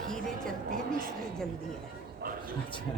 धीरे चलते हैं ना, इसलिए जल्दी है। अच्छा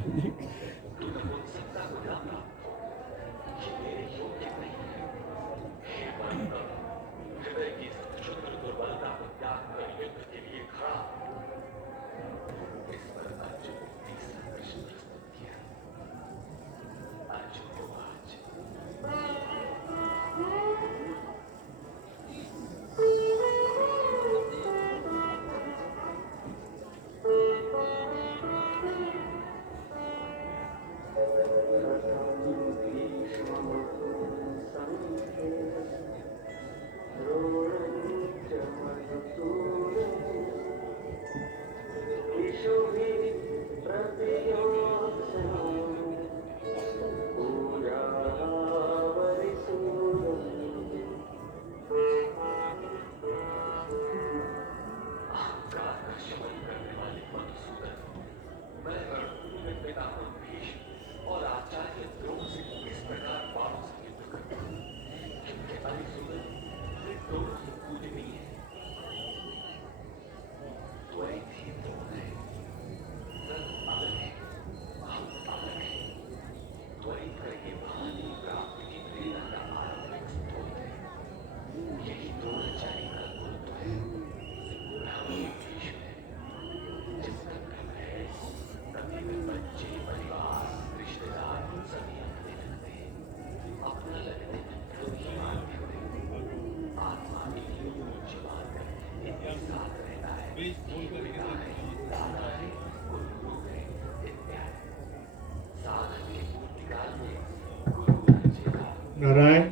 नारायण।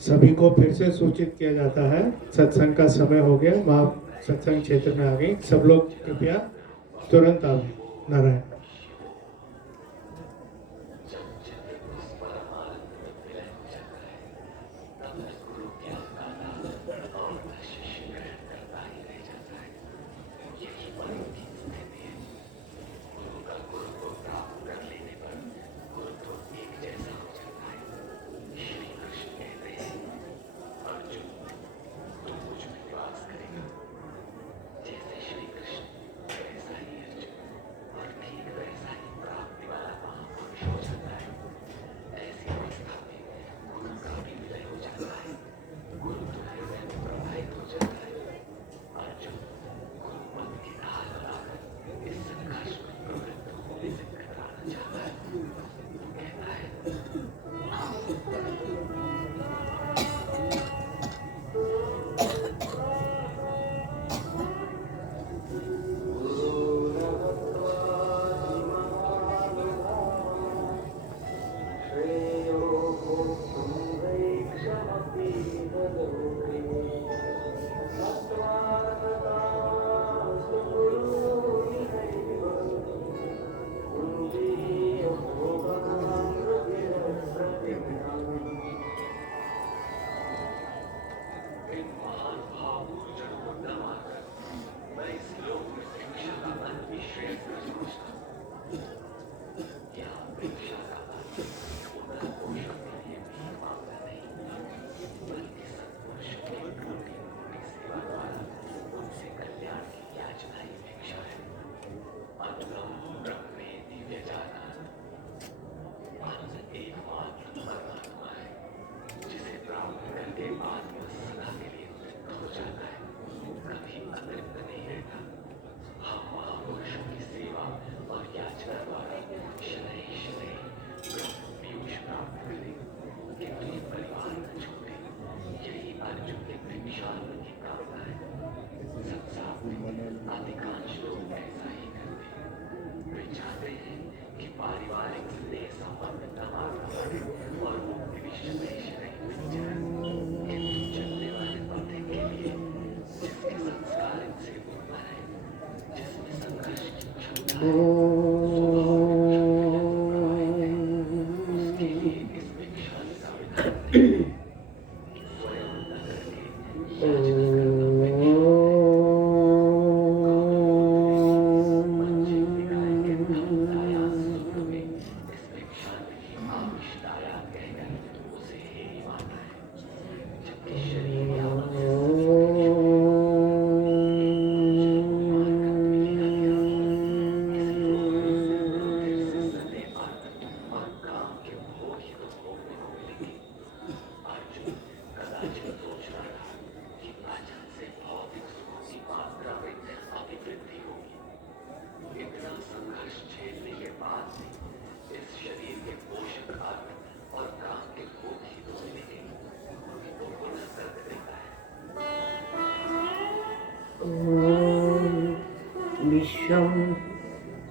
सभी को फिर से सूचित किया जाता है, सत्संग का समय हो गया। वहाँ सत्संग क्षेत्र में आ गई, सब लोग कृपया तुरंत आए। नारायण।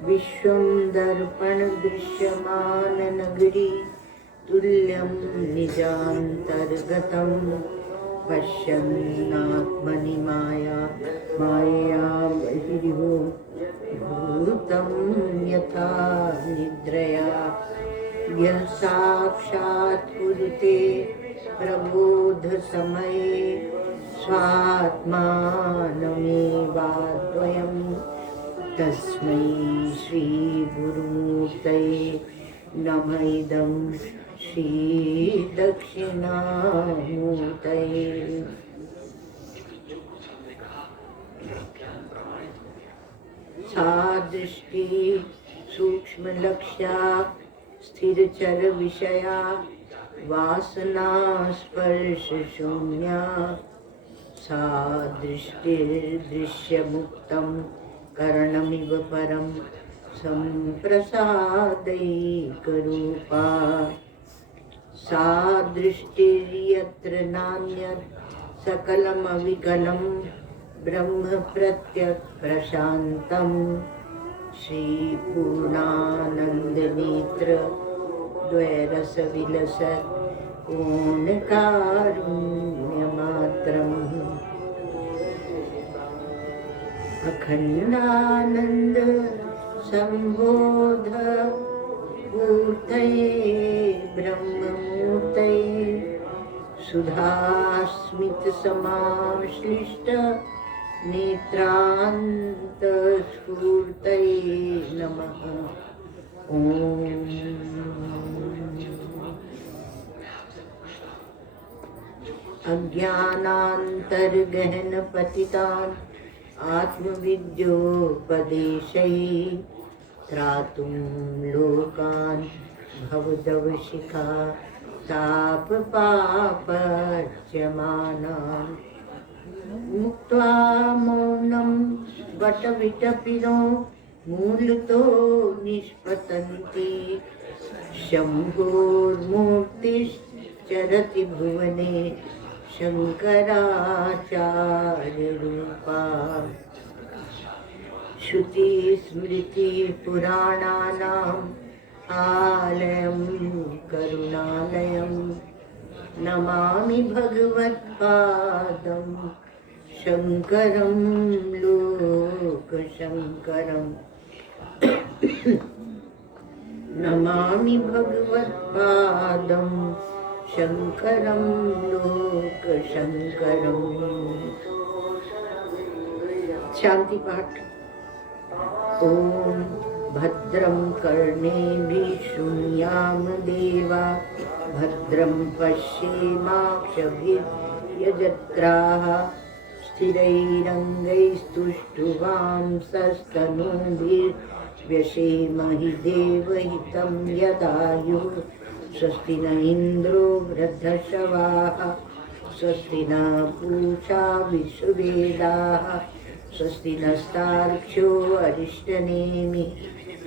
विश्वं दर्पणदृश्यमाननगरी तुल्यं निजान्तर्गतं पश्यन्नात्मनि मायया बहिर्भूतं यथा निद्रया यः साक्षात् कुरुते प्रबोधसमये स्वात्मानमेवाद्वयं तस्मै श्रीगुरुमूर्तये नमः इदं श्रीदक्षिणामूर्तये। सा दृष्टि सूक्ष्मलक्ष्या स्थिरचर विषया वासना स्पर्श शून्या सा दृष्टिर्दृश्यमुक्तं करणमिव परं संप्रसादैकरूपा सा दृष्टिर्यत्र नान्यत् सकलमविकलं ब्रह्म प्रत्यक्प्रशान्तं श्रीपूर्णानन्दनेत्र द्वैरसविलसत् पूर्णकारुण्यमात्रम् अखण्डानन्द सम्बोध मूर्तये ब्रह्ममूर्तये सुधास्मित समाश्लिष्ट नेत्रान्तस्फूर्तये नमः। ओम अज्ञानान्तर्गहन पतितान् आत्मविद्योपदेशैः त्रातुं लोकान् भवदवशिखा तापपापच्यमानान् मुक्त्वा मौनं वटविटपिनो मूलतो निष्पतन्ति शम्भोर्मूर्तिश्चरति भुवने शङ्कराचार्यरूपा श्रुतिस्मृतिपुराणानाम् आलयं करुणालयं नमामि भगवत्पादं शङ्करं लोकशङ्करम् नमामि भगवत्पादं शङ्करं लोकशङ्करम्। शांति पाठ। ओम भद्रं कर्णेभिः शृणुयाम देवा भद्रं पश्येमाक्षभिर्यजत्राः स्थिरैरङ्गैस्तुष्टुवांसस्तनूभिर्व्यसेमहि देवहितं यदायुः स्वस्ति न इन्द्रो वृद्धश्रवाः स्वस्ति न पूषा विश्ववेदाः स्वस्ति नस्तार्क्ष्यो अरिष्टनेमि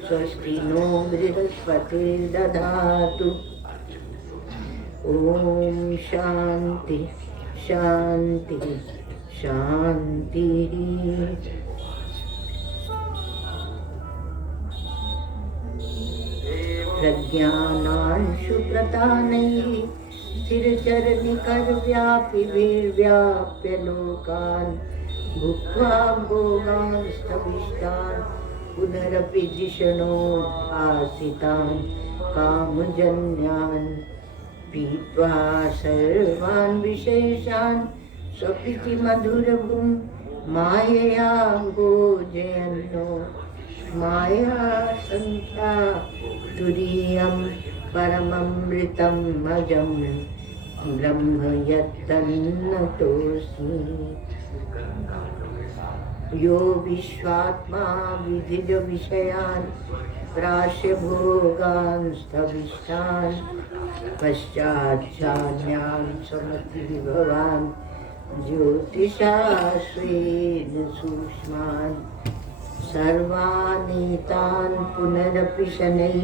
स्वस्ति नो बृहस्पतिर्दधातु। ओम शांति शांति शांति। प्रज्ञानांशु प्रतानैः स्थिरचरनिकरव्यापिभिर्व्याप्य लोकान् भुक्त्वा भोगांस्तविष्टान् पुनरपि जिषणोद्भासितान् कामजन्यान् पीत्वा सर्वान् विशेषान् स्वपितिमधुरभुं मायया भोजयन्नो माया संख्या तुरीयं परममृतम् अजं ब्रह्म यत्तन्नतोऽस्मि। यो विश्वात्मा विधिज विषयान् प्राश्य भोगांस्तविष्टान् पश्चाच्छान्यान् समति विभवान् ज्योतिषा स्वेन सूक्ष्मान् सर्वानीतान् पुनरपि शनैः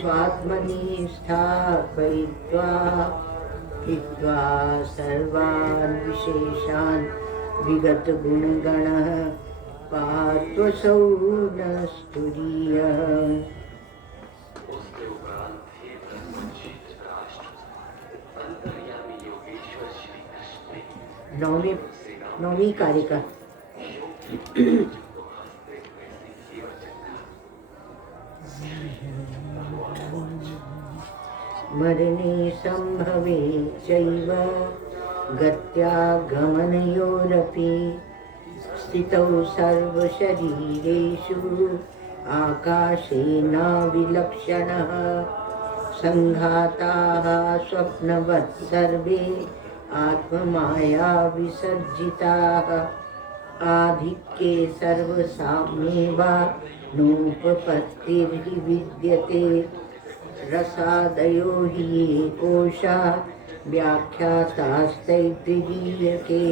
स्वात्मनि स्थापयित्वा हित्वा सर्वान् विशेषान् विगत गुणगणः पात्वसौ न स्तुरीयः। नौवीं कारिका। मरणे संभवे चैव गत्यागमनयोरपि स्थितौ सर्वशरीरेषु आकाशेनाविलक्षणः संघाताः स्वप्नवत् सर्वे आत्ममाया विसर्जिताः आधिक्ये सर्वसाम्ये वा नोपपत्तिर्हि विद्यते रसादयो हि ये कोशा व्याख्यातास्तैत्तिरीयके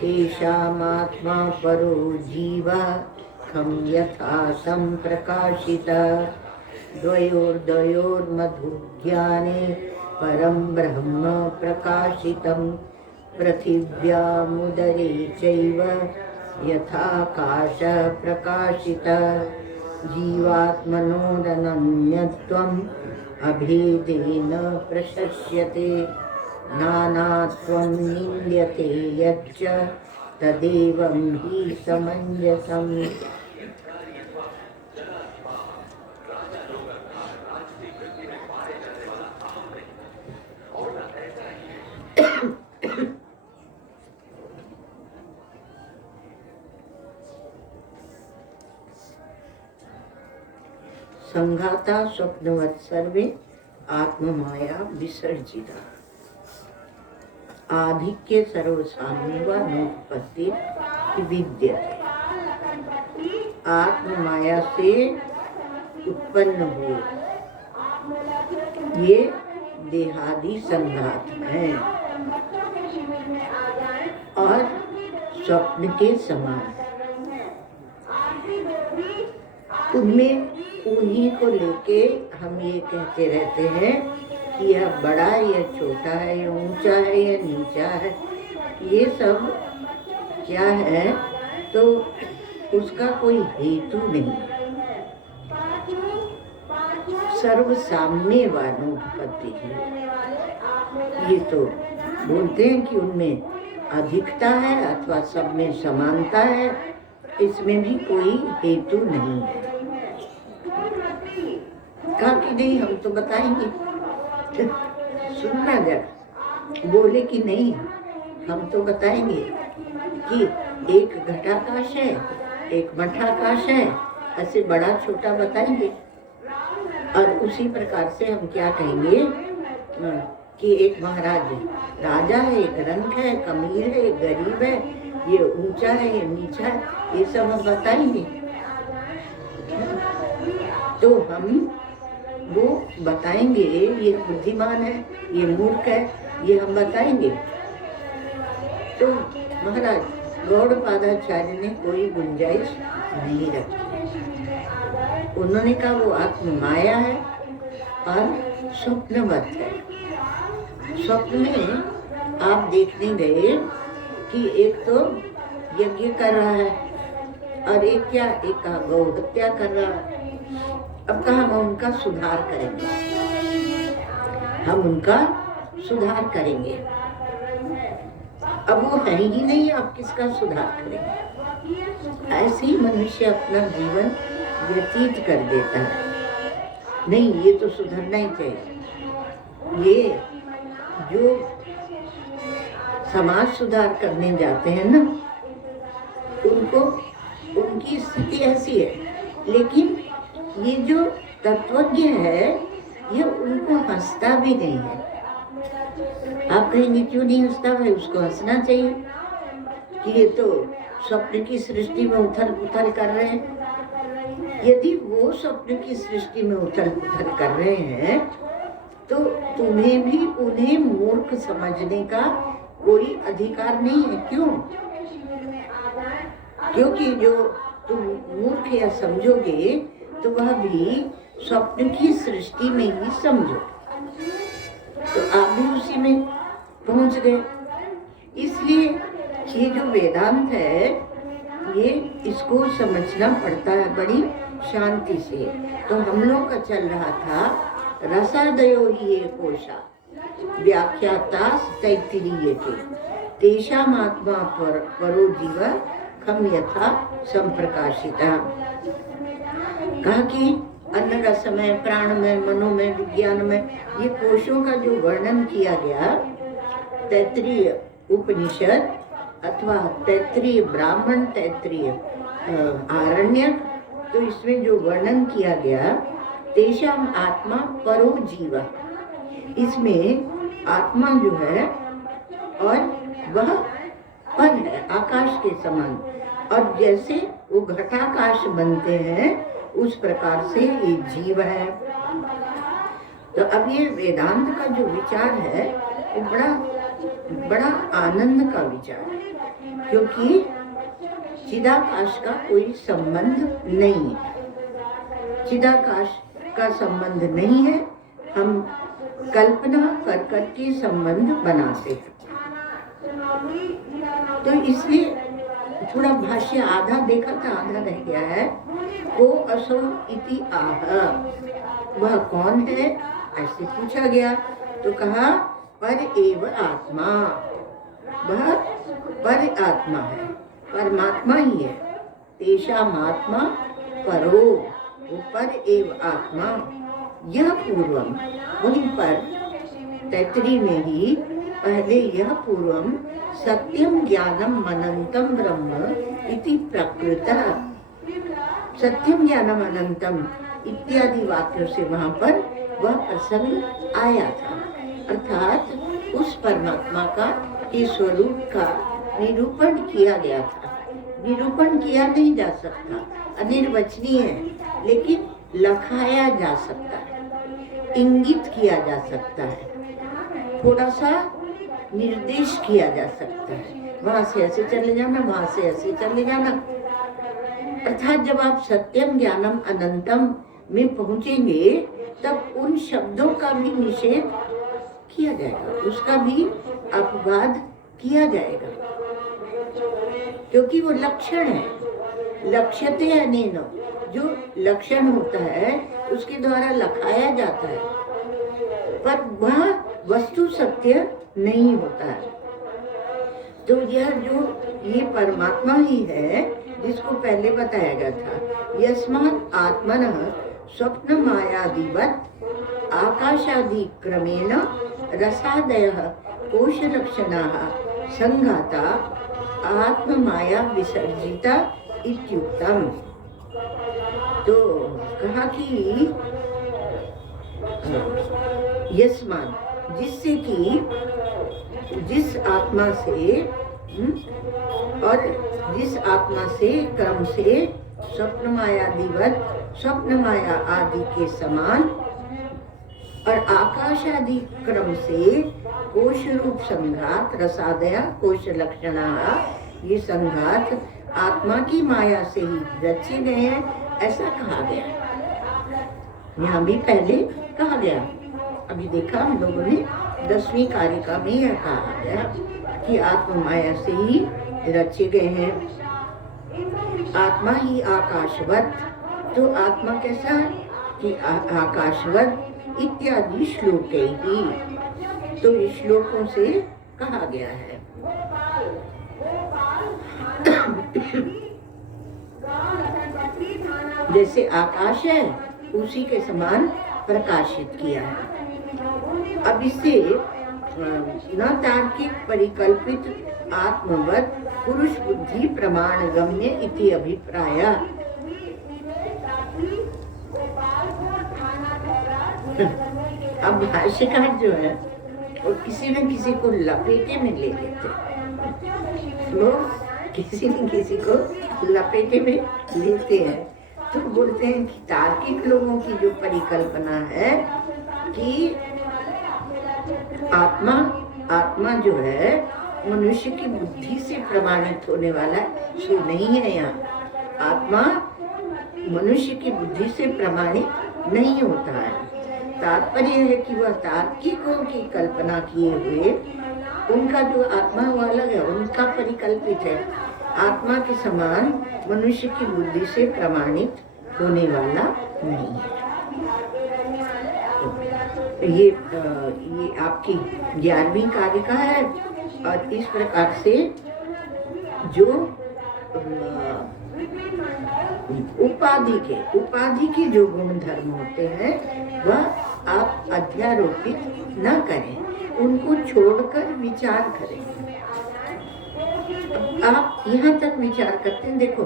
तेषामात्मा परो जीवा खं यथा सम्प्रकाशितः द्वयोर्द्वयोर्मधुज्ञाने परं ब्रह्म प्रकाशितं पृथिव्यामुदरे चैव यथाकाशः प्रकाशितः जीवात्मनोरनन्यत्वम् अभेदेन प्रशस्यते नानात्वं निन्द्यते यच्च तदेवं हि समञ्जसम्। संघाता स्वप्नवत् सर्वे आत्ममाया विसर्जिता आधिक्य सर्वसाम्यवा नोत्पत्ति विद्यते। आत्ममाया से उत्पन्न हुए ये देहादि संघात हैं और स्वप्न के समान उनमें उन्हीं को लेके हम ये कहते रहते हैं कि यह बड़ा है, यह छोटा है, यह ऊंचा है, यह नीचा है। ये सब क्या है तो उसका कोई हेतु नहीं। सर्व साम्यवानोत्पत्ति है। ये तो बोलते हैं कि उनमें अधिकता है अथवा सब में समानता है, इसमें भी कोई हेतु नहीं है। कहा कि नहीं हम तो बताएंगे। सुनना जरा, बोले कि नहीं हम तो बताएंगे कि एक घटाकाश है, एक मठाकाश है, ऐसे बड़ा छोटा बताएंगे। और उसी प्रकार से हम क्या कहेंगे कि एक महाराज है, राजा है, एक रंक है, कमीर है, एक गरीब है, ये ऊंचा है, ये नीचा है, ये सब हम बताएंगे। तो हम वो बताएंगे ये बुद्धिमान है, ये मूर्ख है, ये हम बताएंगे। तो महाराज गौड़पादाचार्य ने कोई गुंजाइश नहीं रखी। उन्होंने कहा वो आत्म माया है और स्वप्नवत है। स्वप्न में आप देखने गए कि एक तो यज्ञ कर रहा है और एक क्या, एक गौ हत्या कर रहा है। अब कहा हम उनका सुधार करेंगे, हम उनका सुधार करेंगे। अब वो है ही नहीं, आप किसका सुधार करेंगे? ऐसे ही मनुष्य अपना जीवन व्यतीत कर देता है। नहीं ये तो सुधरना ही चाहिए। ये जो समाज सुधार करने जाते हैं ना, उनको उनकी स्थिति ऐसी है। लेकिन ये जो तत्वज्ञ है ये उनको हंसता भी नहीं है। आप कहेंगे क्यों नहीं हंसता? भाई उसको हंसना चाहिए कि ये तो स्वप्न की सृष्टि में उथल पुथल कर रहे हैं। यदि वो स्वप्न की सृष्टि में उथल पुथल कर रहे हैं तो तुम्हें भी उन्हें मूर्ख समझने का कोई अधिकार नहीं है। क्यों? क्योंकि जो तुम मूर्ख या समझोगे तो वह भी स्वप्न की सृष्टि में ही समझो, तो आप भी उसी में पहुंच गए। इसलिए ये जो वेदांत है ये इसको समझना पड़ता है बड़ी शांति से। तो हम लोग का चल रहा था रसादयो ही ये कोशा व्याख्यातास तैत्तिरीयते तेषामात्मा परो जीव खम यथा संप्रकाशिता। कहा कि अन्न रस में, प्राण में, मनो में, विज्ञान में ये कोशों का जो वर्णन किया गया तैत्तिरीय उपनिषद अथवा तैत्तिरीय ब्राह्मण, तैत्तिरीय आरण्यक, तो इसमें जो वर्णन किया गया तेषाम आत्मा परो जीवा, इसमें आत्मा जो है और वह पर है आकाश के समान, और जैसे वो घटाकाश बनते हैं उस प्रकार से ये जीव है। तो अब ये वेदांत का जो विचार है वो बड़ा आनंद का विचार है, क्योंकि चिदाकाश का कोई संबंध नहीं है। चिदाकाश का संबंध नहीं है, हम कल्पना कर करके संबंध बनाते हैं। तो इसलिए थोड़ा भाष्य आधा देखा था, आधा रह गया है। को असो इति आह, वह कौन है ऐसे पूछा गया, तो कहा पर एव आत्मा, वह पर आत्मा है, परमात्मा ही है। तेषाम आत्मा परो, वो पर एव आत्मा। यह पूर्वम, वहीं पर तैत्तिरीय में ही पहले यह पूर्वम सत्यम ज्ञानम अनंतम ब्रह्म इति प्रकृतः, सत्यम ज्ञानम अनंतम इत्यादि वाक्यों से वहाँ पर वह प्रसंग आया था। अर्थात उस परमात्मा का, के स्वरूप का निरूपण किया गया था। निरूपण किया नहीं जा सकता, अनिर्वचनीय है, लेकिन लखाया जा सकता है, इंगित किया जा सकता है, थोड़ा सा निर्देश किया जा सकता है, वहां से ऐसे चले जाना, वहां से ऐसे चले जाना। अर्थात जब आप सत्यम ज्ञानम अनंतम में पहुंचेंगे तब उन शब्दों का भी निषेध किया जाएगा, उसका भी अपवाद किया जाएगा, क्योंकि वो लक्षण है। लक्ष्यते अनेन, जो लक्षण होता है उसके द्वारा लखाया जाता है, पर वह वस्तु सत्य नहीं होता है। तो यह जो ये परमात्मा ही है जिसको पहले बताया गया था, यस्मात् आत्मनः स्वप्न मायादिवत् आकाशादि क्रमेण रसादयः कोशलक्षणाः संघाता आत्म माया विसर्जिता इत्युक्तम। तो कहा कि यस्मान, जिससे कि जिस आत्मा से और जिस आत्मा से क्रम से स्वप्न मायादिवत, स्वप्न माया आदि के समान और आकाश आदि क्रम से कोश रूप संघात रसादया कोश लक्षणा, ये संघात आत्मा की माया से ही रचे गए हैं, ऐसा कहा गया। यहाँ भी पहले कहा गया, अभी देखा हम लोगों ने 10वीं कारिका में यह कहा गया कि आत्मा माया से ही रचे गए हैं। आत्मा ही आकाशवत, तो आत्मा कैसा है कि आकाशवत इत्यादि श्लोक ही, तो श्लोकों से कहा गया है। जैसे आकाश है उसी के समान प्रकाशित किया है। अब इससे न तार्किक परिकल्पित आत्मवत पुरुष बुद्धि प्रमाण गम्य इति अभिप्राय। अब भाष्यकार जो है वो किसी न किसी को लपेटे में ले लेते, वो किसी न किसी को लपेटे में लेते हैं। तो बोलते हैं कि तार्किक लोगों की जो परिकल्पना है कि आत्मा जो है मनुष्य की बुद्धि से प्रमाणित होने वाला सो नहीं है। यहाँ आत्मा मनुष्य की बुद्धि से प्रमाणित नहीं होता है। तात्पर्य है कि वह तार्किकों की कल्पना किए हुए उनका जो आत्मा वो अलग है, उनका परिकल्पित है। आत्मा के समान मनुष्य की बुद्धि से प्रमाणित होने वाला नहीं है। ये आपकी 11वीं कारिका है और इस प्रकार से जो उपाधि के जो गुण धर्म होते हैं वह आप अध्यारोपित न करें, उनको छोड़कर विचार करें। आप यहाँ तक विचार करते हैं, देखो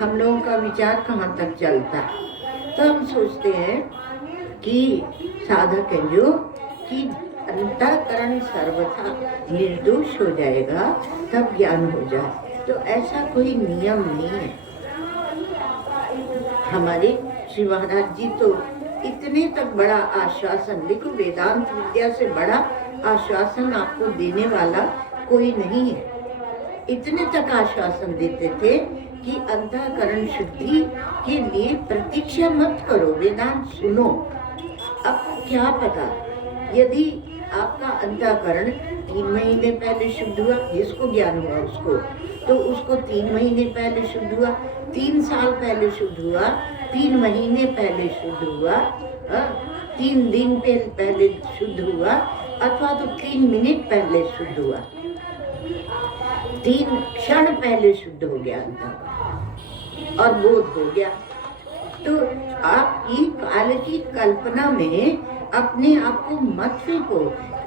हम लोगों का विचार कहाँ तक चलता है। तो हम सोचते हैं कि साधक है जो कि अंतःकरण सर्वथा निर्दोष हो जाएगा तब ज्ञान हो जाए, तो ऐसा कोई नियम नहीं है। हमारे श्री महाराज जी तो इतने तक बड़ा आश्वासन, देखो वेदांत विद्या से बड़ा आश्वासन आपको देने वाला कोई नहीं है। इतने तक आश्वासन देते थे कि अंतःकरण शुद्धि के लिए प्रतीक्षा मत करो, वेदांत सुनो। आपको क्या पता, यदि आपका अंतःकरण 3 महीने पहले शुद्ध हुआ, जिसको ज्ञान हुआ उसको, तो उसको 3 महीने पहले शुद्ध हुआ, 3 साल पहले शुद्ध हुआ, 3 महीने पहले शुद्ध हुआ, 3 दिन पहले शुद्ध हुआ, अथवा तो 3 मिनट पहले शुद्ध हुआ, 3 क्षण पहले शुद्ध हो गया अंतःकरण और बोध हो गया। तो आप ये काल की कल्पना में अपने आप को मत फेंको,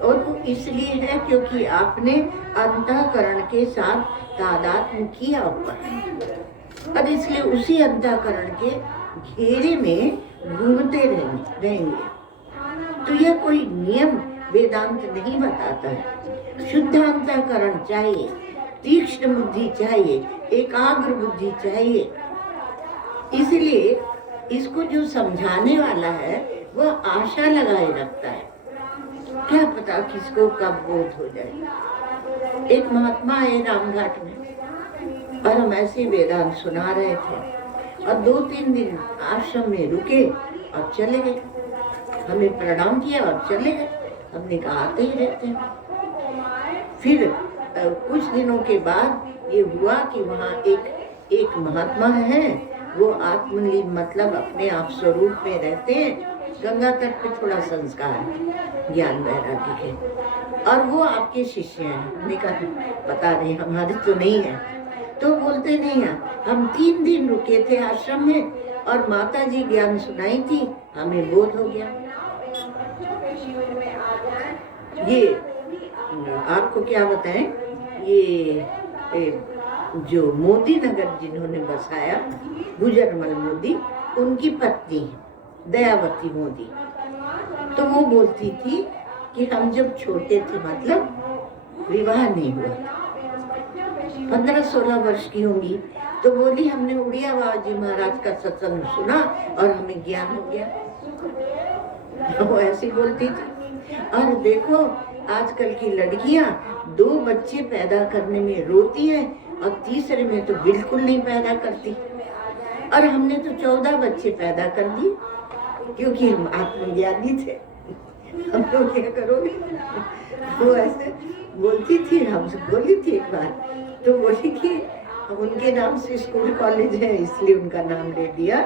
और वो इसलिए है क्योंकि आपने अंतःकरण के साथ तादात्म्य किया हुआ है, और इसलिए उसी अंतःकरण के घेरे में घूमते रहेंगे। तो यह कोई नियम वेदांत नहीं बताता है। शुद्ध अंतःकरण चाहिए, तीक्ष्ण बुद्धि चाहिए, एकाग्र बुद्धि चाहिए। इसलिए इसको जो समझाने वाला है वह आशा लगाए रखता है, क्या पता किसको कब बोध हो जाए। एक महात्मा है रामघाट में, और हम ऐसे वेदांत सुना रहे थे, और 2-3 दिन आश्रम में रुके और चले गए। हमें प्रणाम किया और चले गए। हमने कहा आते ही रहते हैं। फिर कुछ दिनों के बाद ये हुआ कि वहाँ एक महात्मा है, वो आत्मलीन, मतलब अपने आप स्वरूप में रहते हैं। गंगा तट पे थोड़ा संस्कार है ज्ञान वैराग्य के, और वो आपके शिष्य हैं। हमने कहा पता नहीं, हमारे तो नहीं है। तो बोलते नहीं है, हम 3 दिन रुके थे आश्रम में और माता जी ज्ञान सुनाई थी, हमें बोध हो गया। ये आपको क्या बताएं, ये जो मोदी नगर जिन्होंने बसाया, गुजरमल मोदी, उनकी पत्नी दयावती मोदी, तो वो बोलती थी कि हम जब छोटे थे, मतलब विवाह नहीं हुआ, 15-16 वर्ष की होंगी, तो बोली हमने उड़िया बाबा जी महाराज का सत्संग सुना और हमें ज्ञान हो गया। वो ऐसी बोलती थी। और देखो आजकल की लड़कियां 2 बच्चे पैदा करने में रोती हैं और तीसरे में तो बिल्कुल नहीं पैदा करती, और हमने तो 14 बच्चे पैदा कर दिए क्योंकि हम आत्मज्ञानी थे। हम लोग क्या करोगे? वो ऐसे बोलती थी, हमसे बोली थी एक बार, तो बोली कि उनके नाम से स्कूल कॉलेज है इसलिए उनका नाम ले दिया।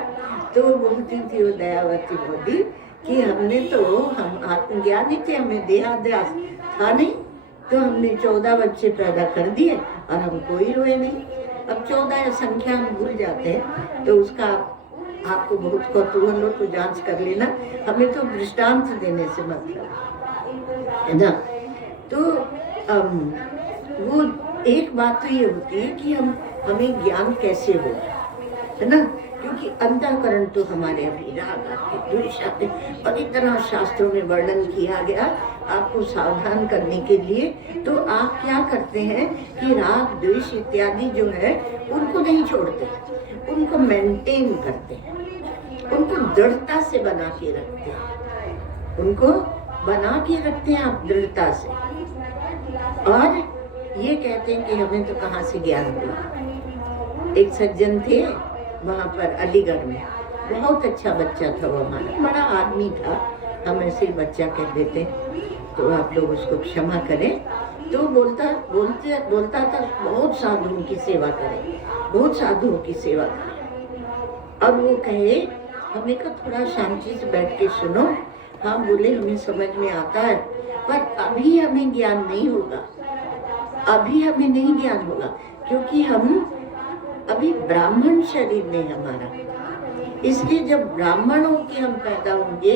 तो वो बोलती थी, वो दयावती मोदी, कि हम आत्मज्ञानी थे, हमें देहाध्यास था नहीं, तो हमने 14 बच्चे पैदा कर दिए और हम कोई रोए नहीं। अब 14 संख्या हम भूल जाते हैं, तो उसका आपको बहुत कौतूहल हो तो जांच कर लेना। हमें तो दृष्टांत देने से मतलब है ना। तो वो एक बात तो ये होती है कि हमें ज्ञान कैसे होगा, है ना, क्योंकि अंतःकरण तो हमारे अभी राग आते, द्वेष आते, और इतना शास्त्रों में वर्णन किया गया आपको सावधान करने के लिए। तो आप क्या करते हैं कि राग द्वेष इत्यादि जो है उनको नहीं छोड़ते, उनको मेंटेन करते हैं, उनको दृढ़ता से बना के रखते हैं, उनको बना के रखते हैं आप दृढ़ता से। और ये कहते हैं कि हमें तो कहाँ से ज्ञान हुआ। एक सज्जन थे वहाँ पर अलीगढ़ में, बहुत अच्छा बच्चा था वो, हमारा बड़ा आदमी था, हम ऐसे ही बच्चा कह देते, तो आप लोग उसको क्षमा करें। तो बोलता था बहुत साधुओं की सेवा करें, बहुत साधुओं की सेवा करें। अब वो कहे, हमें का थोड़ा शांति से बैठ के सुनो। हम बोले हमें समझ में आता है, पर अभी हमें ज्ञान नहीं होगा, अभी हमें नहीं ज्ञान होगा, क्योंकि हम अभी ब्राह्मण शरीर नहीं हमारा। इसलिए जब ब्राह्मण हो के हम पैदा होंगे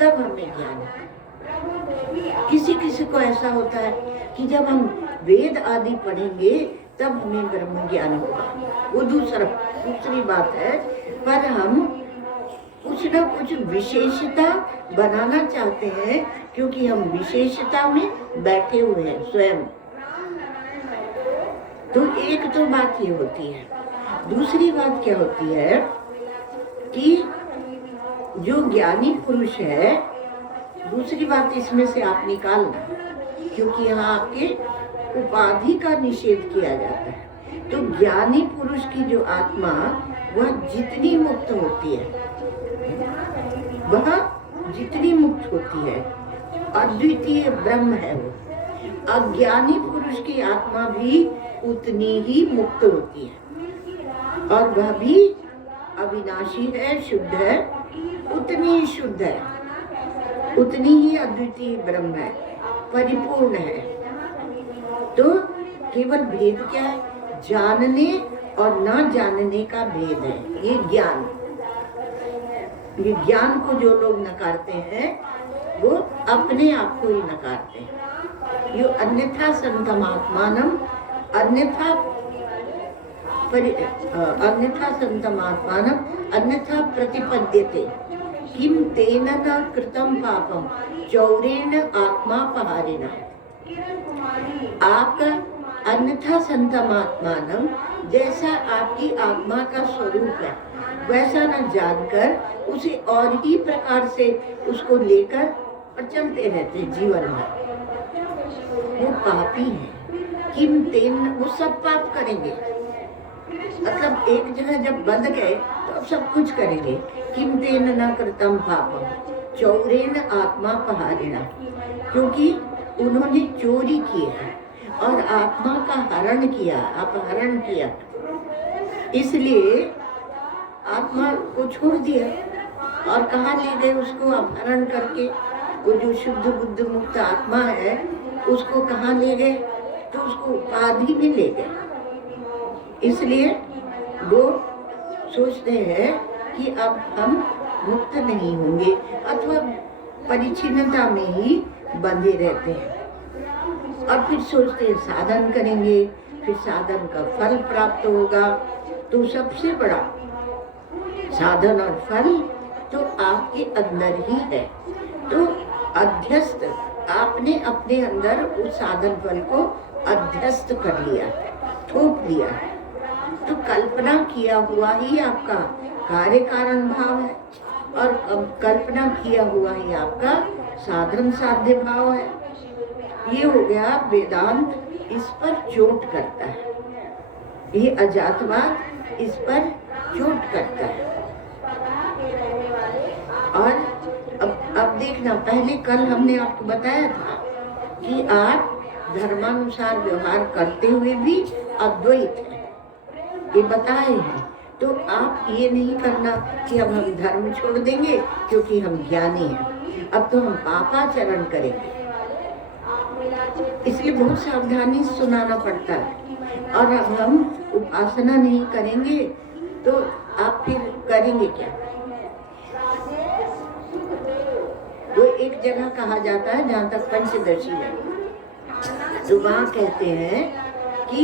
तब हमें ज्ञान होगा। किसी किसी को ऐसा होता है कि जब हम वेद आदि पढ़ेंगे तब हमें ब्रह्म ज्ञान होगा, वो दूसरी बात है। पर हम कुछ ना कुछ विशेषता बनाना चाहते हैं, क्योंकि हम विशेषता में बैठे हुए हैं स्वयं। तो एक तो बात ये होती है। दूसरी बात क्या होती है कि जो ज्ञानी पुरुष है, दूसरी बात इसमें से आप निकालना, क्योंकि यहाँ आपके उपाधि का निषेध किया जाता है। तो ज्ञानी पुरुष की जो आत्मा वह जितनी मुक्त होती है, वह जितनी मुक्त होती है, अद्वितीय ब्रह्म है वो। अज्ञानी पुरुष की आत्मा भी उतनी ही मुक्त होती है, और वह भी अविनाशी है, शुद्ध है, उतनी ही शुद्ध है, उतनी ही अद्वितीय ब्रह्म है, परिपूर्ण है। तो केवल भेद क्या है? जानने और न जानने का भेद है। ये ज्ञान को जो लोग नकारते हैं वो अपने आप को ही नकारते हैं। यो अन्यथा संतमात्मानम अन्यथा प्रतिपद्यते किम तेन न कृतं पापम चौरेण आत्मापहारेण। आपका अन्यथा संतमात्मानम, जैसा आपकी आत्मा का स्वरूप है वैसा न जानकर उसे और ही प्रकार से उसको लेकर और चलते रहते जीवन में, वो पापी है। किम तेन, वो सब पाप करेंगे। मतलब एक जगह जब बंध गए तो अब सब कुछ करेंगे। किम तेन न कृतं पापम चौरेण आत्मापहारेण, क्योंकि उन्होंने चोरी की है और आत्मा का हरण किया, अपहरण किया, इसलिए आत्मा को छोड़ दिया। और कहाँ ले गए उसको? अपहरण करके। वो जो शुद्ध बुद्ध मुक्त आत्मा है उसको कहाँ ले गए? तो उसको उपाधि में ले गए। इसलिए वो सोचते हैं कि अब हम मुक्त नहीं होंगे, अथवा परिच्छिन्नता में ही बंधे रहते हैं। और फिर सोचते हैं साधन करेंगे, फिर साधन का फल प्राप्त होगा। तो सबसे बड़ा साधन और फल तो आपके अंदर ही है। तो अध्यस्त, आपने अपने अंदर उस साधन फल को अध्यस्त कर लिया, थोप लिया। तो कल्पना किया हुआ ही आपका कार्य कारण भाव है, और कल्पना किया हुआ ही आपका साधन साध्य भाव है। ये हो गया वेदांत, इस पर चोट करता है। ये अजातवाद इस पर चोट करता है। और अब देखना, पहले कल हमने आपको बताया था कि आप धर्मानुसार व्यवहार करते हुए भी अद्वैत है, ये बताए हैं। तो आप ये नहीं करना कि अब हम धर्म छोड़ देंगे क्योंकि हम ज्ञानी हैं, अब तो हम पापाचरण करेंगे। इसलिए बहुत सावधानी सुनाना पड़ता है। और अब हम उपासना नहीं करेंगे तो आप फिर करेंगे क्या? वो एक जगह कहा जाता है जहाँ तक पंचदशी है, तो वहाँ कहते हैं कि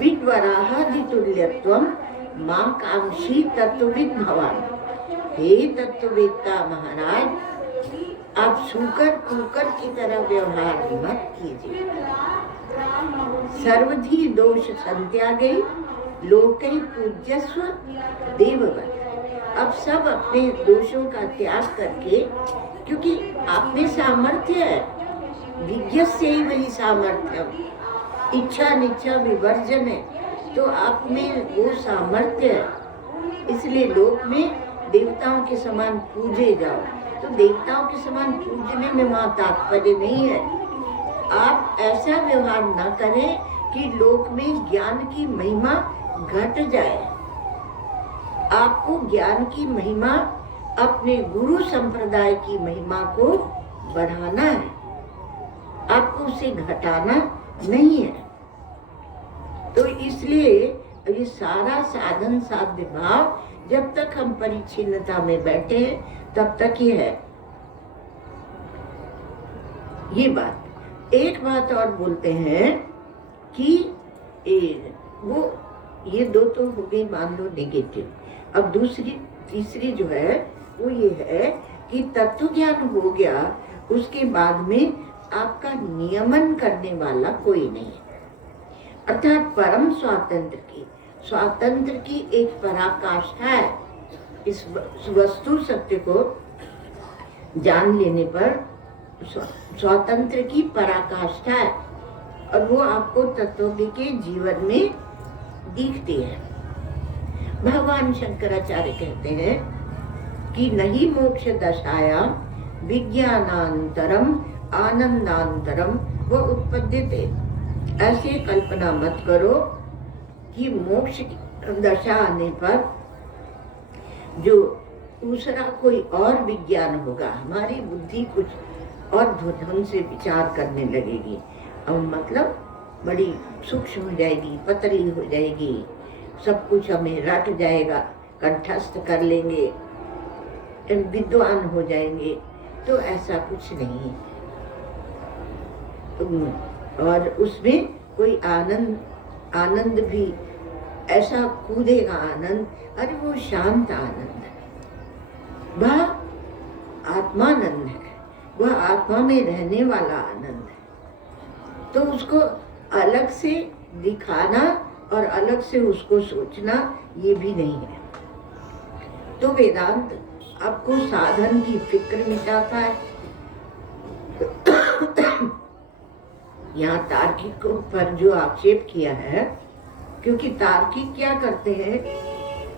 विद्वराहादितुल्यत्वं मां कांक्षी तत्वविद भवान। हे तत्ववेत्ता महाराज, आप सूकर कुकर की तरह व्यवहार मत कीजिए। सर्वधि दोष संत्यागे लोकै पूज्यस्व देववत्। अब सब अपने दोषों का त्याग करके, क्योंकि आप में सामर्थ्य है, विज्ञस्य वही सामर्थ्य, इच्छा निच्छा विवर्जन है, तो आप में वो सामर्थ्य है। इसलिए लोक में देवताओं के समान पूजे जाओ। तो देवताओं के समान पूजने में वहाँ तात्पर्य नहीं है, आप ऐसा व्यवहार न करें कि लोक में ज्ञान की महिमा घट जाए। आपको ज्ञान की महिमा अपने गुरु संप्रदाय की महिमा को बढ़ाना है, आपको उसे घटाना नहीं है। तो इसलिए ये सारा साधन साध्य भाव जब तक हम परिच्छिन्नता में बैठे हैं तब तक ही है। ये बात, एक बात और बोलते हैं कि ये दो तो हो गई मान लो नेगेटिव। अब दूसरी तीसरी जो है वो ये है कि तत्व ज्ञान हो गया, उसके बाद में आपका नियमन करने वाला कोई नहीं है। अर्थात परम स्वातंत्र की एक पराकाष्ठा है। इस वस्तु सत्य को जान लेने पर स्वातंत्र की पराकाष्ठा है, और वो आपको तत्वज्ञ के जीवन में दिखती है। भगवान शंकराचार्य कहते हैं कि नहीं मोक्ष दशाया विज्ञानांतरम आनंदांतरम व उत्पद्यते। ऐसे कल्पना मत करो कि मोक्ष की दशा आने पर जो दूसरा कोई और विज्ञान होगा, हमारी बुद्धि कुछ और ढंग से विचार करने लगेगी, और मतलब बड़ी सूक्ष्म हो जाएगी, पतली हो जाएगी, सब कुछ हमें रट जाएगा, कंठस्थ कर लेंगे, विद्वान हो जाएंगे। तो ऐसा कुछ नहीं है, और उसमें कोई आनंद भी ऐसा कूदेगा आनंद, अरे वो शांत आनंद है, वह आत्मानंद है, वह आत्मा में रहने वाला आनंद है। तो उसको अलग से दिखाना और अलग से उसको सोचना ये भी नहीं है। तो वेदांत आपको साधन की फिक्र मिटाता है। यहाँ तार्किकों पर जो आक्षेप किया है, क्योंकि तार्किक क्या करते हैं,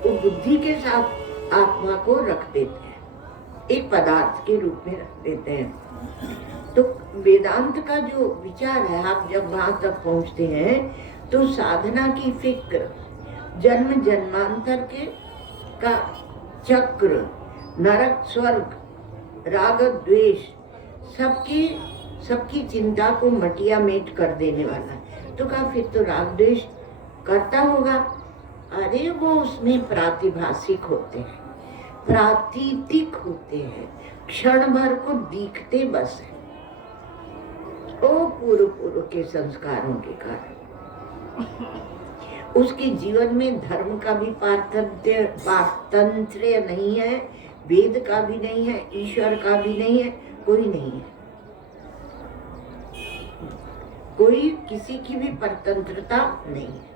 वो बुद्धि के साथ आत्मा को रख देते हैं, एक पदार्थ के रूप में रख देते हैं। तो वेदांत का जो विचार है, आप जब वहां तक पहुंचते हैं तो साधना की फिक्र, जन्म जन्मांतर के का चक्र, नरक स्वर्ग, राग द्वेष, सबकी चिंता को मटिया मेट कर देने वाला। तो कहा फिर तो राग द्वेष करता होगा। अरे वो उसमें प्रातिभाषिक होते हैं, प्रातीतिक होते हैं, क्षण भर को दिखते बस है, वो पूर्व के संस्कारों के कारण। उसके जीवन में धर्म का भी पारतंत्र्य नहीं है, वेद का भी नहीं है, ईश्वर का भी नहीं है, कोई नहीं है, कोई किसी की भी परतंत्रता नहीं है।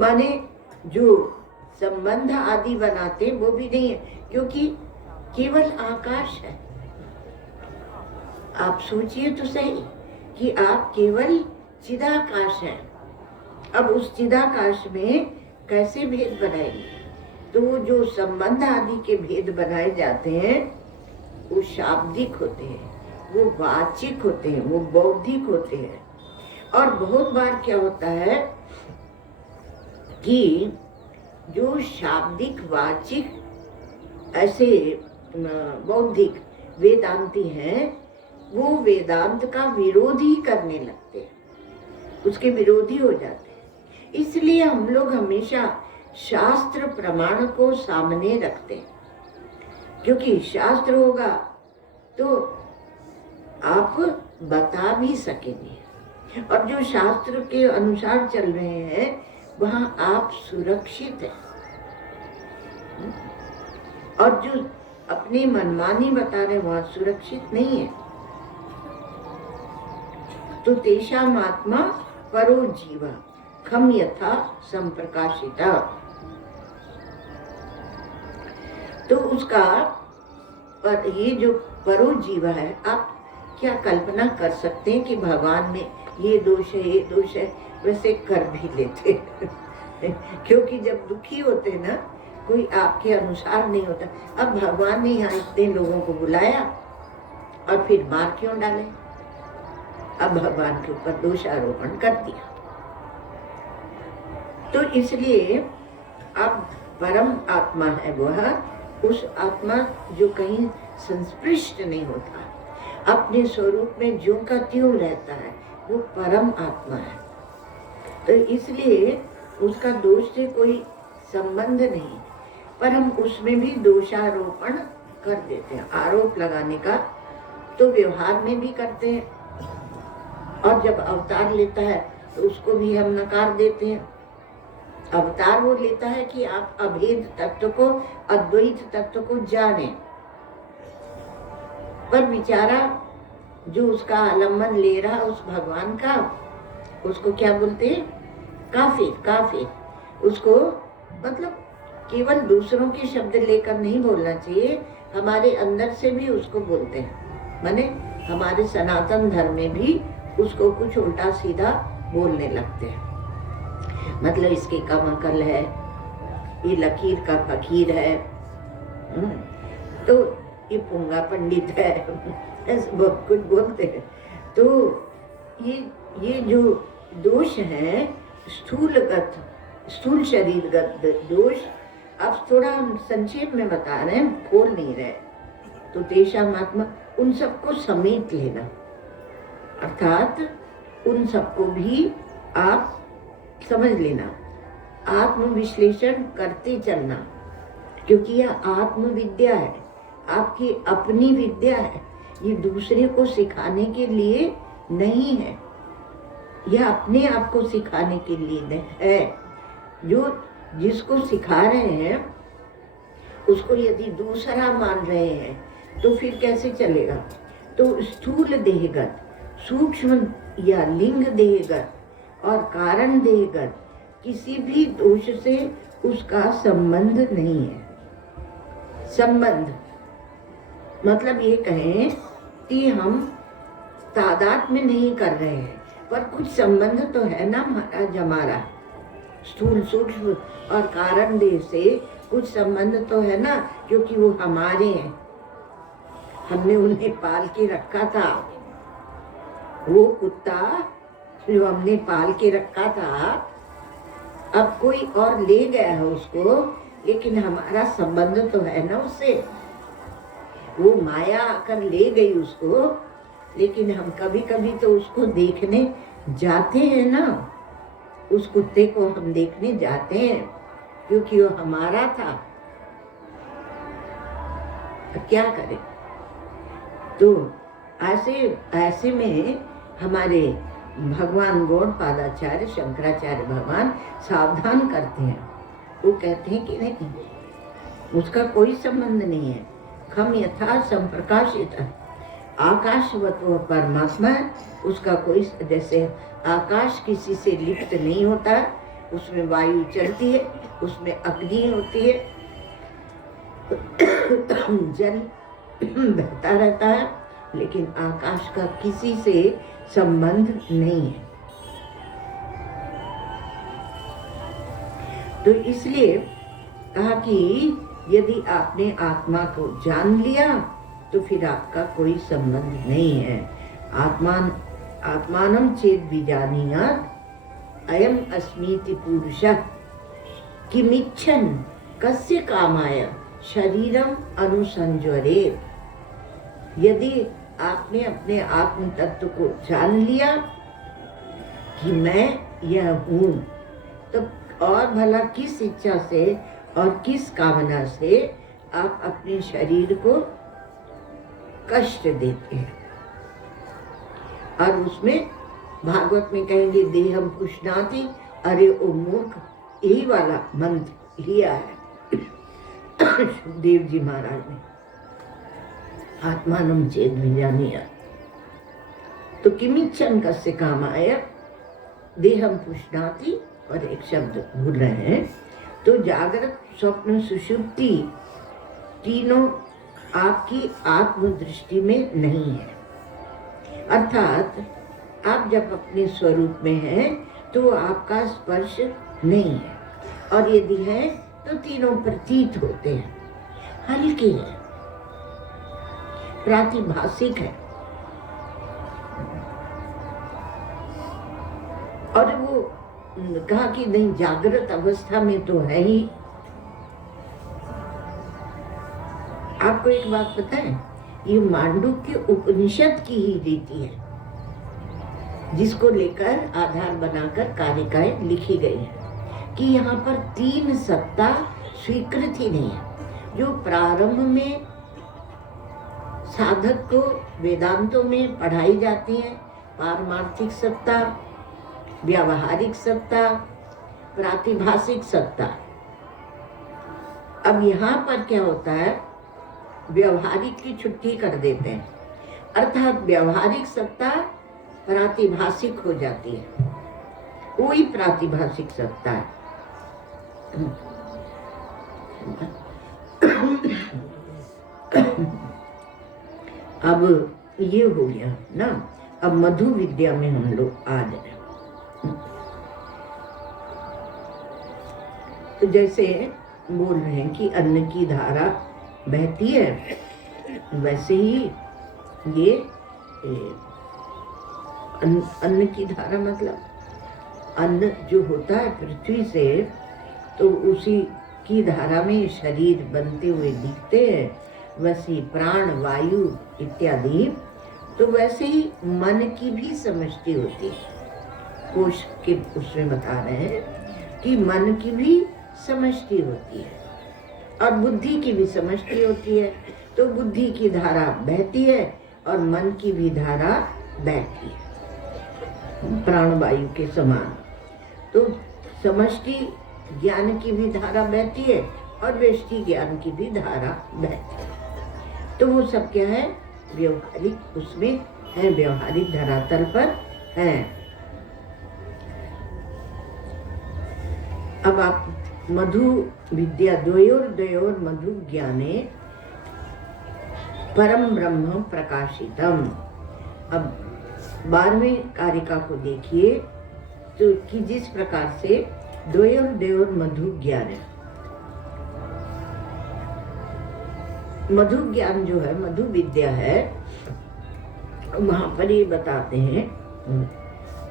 माने जो संबंध आदि बनाते वो भी नहीं है, क्योंकि केवल आकाश है। आप सोचिए तो सही कि आप केवल चिदाकाश है। अब उस चिदाकाश में कैसे भेद बनाएंगे? तो वो जो संबंध आदि के भेद बनाए जाते हैं वो शाब्दिक होते हैं, वो वाचिक होते हैं, वो बौद्धिक होते हैं। और बहुत बार क्या होता है कि जो शाब्दिक वाचिक ऐसे बौद्धिक वेदांती हैं, वो वेदांत का विरोधी करने लगते हैं, उसके विरोधी हो जाते हैं। इसलिए हम लोग हमेशा शास्त्र प्रमाण को सामने रखते हैं, क्योंकि शास्त्र होगा तो आप बता भी सकेंगे, और जो शास्त्र के अनुसार चल रहे हैं वहां आप सुरक्षित हैं। और जो अपनी मनमानी बता रहे वहां सुरक्षित नहीं है। तो तेषाम आत्मा परो जीवा खम यथा संप्रकाशिता। तो उसका पर ये जो परो जीवा है, आप क्या कल्पना कर सकते हैं कि भगवान में ये दोष है, ये दोष है, वैसे कर भी लेते क्योंकि जब दुखी होते ना, कोई आपके अनुसार नहीं होता। अब भगवान ने यहाँ इतने लोगों को बुलाया और फिर मार क्यों डाले? अब भगवान के ऊपर दोषारोपण कर दिया। तो इसलिए अब परम आत्मा है वह, उस आत्मा जो कहीं संस्पृष्ट नहीं होता, अपने स्वरूप में ज्यों का त्यों रहता है, वो परम आत्मा है। तो इसलिए उसका दोष से कोई संबंध नहीं, पर हम उसमें भी दोषारोपण कर देते हैं। आरोप लगाने का तो व्यवहार में भी करते हैं, और जब अवतार लेता है तो उसको भी हम नकार देते हैं। अवतार वो लेता है कि आप अभेद तत्व को, अद्वैत तत्व को जाने, पर बेचारा जो उसका आलम्बन ले रहा उस भगवान का, उसको क्या बोलते हैं? काफिर। काफिर उसको मतलब केवल दूसरों के शब्द लेकर नहीं बोलना चाहिए, हमारे अंदर से भी उसको बोलते हैं। माने हमारे सनातन धर्म में भी उसको कुछ उल्टा सीधा बोलने लगते हैं। मतलब इसके कम अकल है, ये लकीर का फकीर है, तो ये पुंगा पंडित है, ऐसे बहुत कुछ बोलते हैं। तो ये जो दोष है स्थूल शरीरगत दोष, अब थोड़ा हम संक्षेप में बता रहे हैं, खोल नहीं रहे। तो तेषाम आत्मा, उन सबको समेट लेना, अर्थात उन सबको भी आप समझ लेना, आत्मविश्लेषण करते चलना, क्योंकि यह आत्मविद्या है, आपकी अपनी विद्या है। ये दूसरे को सिखाने के लिए नहीं है, यह अपने आप को सिखाने के लिए है। जो जिसको सिखा रहे हैं उसको यदि दूसरा मान रहे हैं तो फिर कैसे चलेगा? तो स्थूल देहगत, सूक्ष्म या लिंग देहगत और कारण देहगत किसी भी दोष से उसका संबंध नहीं है। संबंध मतलब ये कहें कि हम तादाद में नहीं कर रहे हैं, पर कुछ संबंध तो है ना महाराज हमारा, स्थूल सूक्ष्म और कारण देह से कुछ संबंध तो है ना, क्योंकि वो हमारे हैं, हमने उन्हें पाल के रखा था। वो कुत्ता जो हमने पाल के रखा था, अब कोई और ले गया है उसको, लेकिन हमारा संबंध तो है ना उससे। वो माया आकर ले गई उसको, लेकिन हम कभी कभी तो उसको देखने जाते हैं ना, उस कुत्ते को हम देखने जाते हैं, क्योंकि वो हमारा था। क्या करें? तो ऐसे में हमारे भगवान गौड़पादाचार्य शंकराचार्य भगवान सावधान करते हैं। वो कहते हैं कि नहीं, उसका कोई संबंध नहीं है। खम यथा संप्रकाशित, आकाशवत वह परमात्मा है, उसका कोई, जैसे आकाश किसी से लिप्त नहीं होता, उसमें वायु चलती है, उसमें अग्नि होती है, जल बहता रहता है, लेकिन आकाश का किसी से संबंध नहीं है। तो इसलिए कहा कि यदि आपने आत्मा को जान लिया तो फिर आपका कोई संबंध नहीं है। आत्मानं चेत् विजानीयात् अयम् अस्मीति पुरुषः किमिच्छन् कस्य कामाय शरीरम अनुसंजरेत्। यदि आपने अपने आत्म तत्व को जान लिया कि मैं यह हूँ, तो और भला किस इच्छा से और किस कामना से आप अपने शरीर को कष्ट देते हैं। और उसमें भागवत में कहेंगे देहम पुष्णाति, अरे ओ मूर्ख, यही वाला मंत्र लिया है सुखदेव जी महाराज ने, आत्मानं चेत् विजानीयात्। तो किमिच्छन् कस्य कामाय, देहम पुष्णाति, और एक शब्द भूल रहे हैं। तो जागृत स्वप्न सुषुप्ति तीनों आपकी आत्मदृष्टि में नहीं है, अर्थात आप जब अपने स्वरूप में हैं तो आपका स्पर्श नहीं है, और यदि है तो तीनों प्रतीत होते हैं, हल्के हैं, प्रातिभासिक है। कहा कि नहीं, जागृत अवस्था में तो है ही। आपको एक बात पता है, ये मांडुक्य उपनिषद की ही रीति है, जिसको लेकर आधार बनाकर कारिकाएं लिखी गई है कि यहाँ पर 3 सत्ता स्वीकृत ही नहीं है। जो प्रारंभ में साधक को वेदांतों में पढ़ाई जाती है, पारमार्थिक सत्ता, व्यावहारिक सत्ता, प्रातिभाषिक सत्ता। अब यहाँ पर क्या होता है, व्यवहारिक की छुट्टी कर देते हैं, अर्थात व्यवहारिक सत्ता प्रातिभाषिक हो जाती है, वही प्रातिभाषिक सत्ता है। अब ये हो गया ना। अब मधु विद्या में हम लोग आ जाए। तो जैसे बोल रहे हैं कि अन्न की धारा बहती है, वैसे ही ये अन्न की धारा मतलब अन्न जो होता है पृथ्वी से, तो उसी की धारा में शरीर बनते हुए दिखते हैं। वैसे ही प्राण, वायु इत्यादि, तो वैसे ही मन की भी समष्टि होती है। कोश के उसमें बता रहे हैं कि मन की भी समष्टि होती है और बुद्धि की भी समष्टि होती है। तो बुद्धि की धारा बहती है और मन की भी धारा बहती है, प्राण वायु के समान। तो समष्टि ज्ञान की भी धारा बहती है और व्यष्टि ज्ञान की भी धारा बहती है। तो वो सब क्या है, व्यवहारिक उसमें है, व्यवहारिक धरातल पर है। अब आप मधु विद्या द्वयोर मधु ज्ञाने परम ब्रह्म प्रकाशितम। अब 12वें कारिका को देखिए, तो कि जिस प्रकार से द्वयोर मधु ज्ञान है। मधु ज्ञान जो है, मधु विद्या है, वहां पर ये बताते हैं,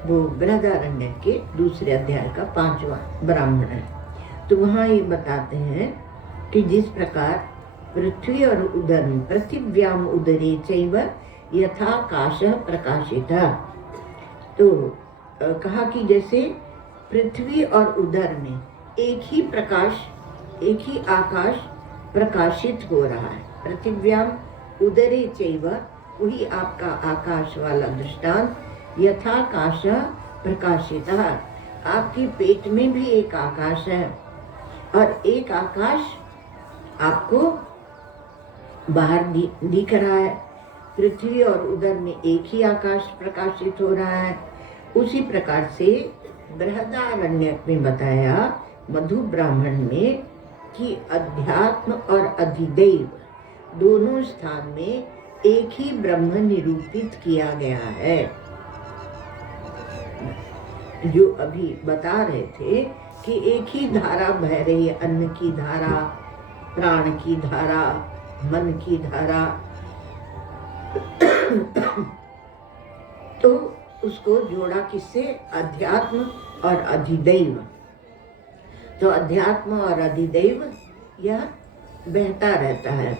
वो बृहदारण्यक के दूसरे अध्याय का 5वां ब्राह्मण है। तो वहाँ ये बताते हैं कि जिस प्रकार पृथ्वी और उदर में, पृथिव्याम उदरे चैव यथा काशः प्रकाशितः। तो कहा कि जैसे पृथ्वी और उदर में एक ही प्रकाश, एक ही आकाश प्रकाशित हो रहा है। पृथिव्याम उदरे चैव, वही आपका आकाश वाला दृष्टांत, यथा काशः प्रकाशितः। आपके पेट में भी एक आकाश है और एक आकाश आपको बाहर दिख रहा है। पृथ्वी और उदर में एक ही आकाश प्रकाशित हो रहा है। उसी प्रकार से बृहदारण्यक में बताया मधु ब्राह्मण में कि अध्यात्म और अधिदैव दोनों स्थान में एक ही ब्रह्म निरूपित किया गया है। जो अभी बता रहे थे कि एक ही धारा बह रही है, अन्न की धारा, प्राण की धारा, मन की धारा। तो उसको जोड़ा किससे, अध्यात्म और अधिदैव। तो अध्यात्म और अधिदैव यह बहता रहता है।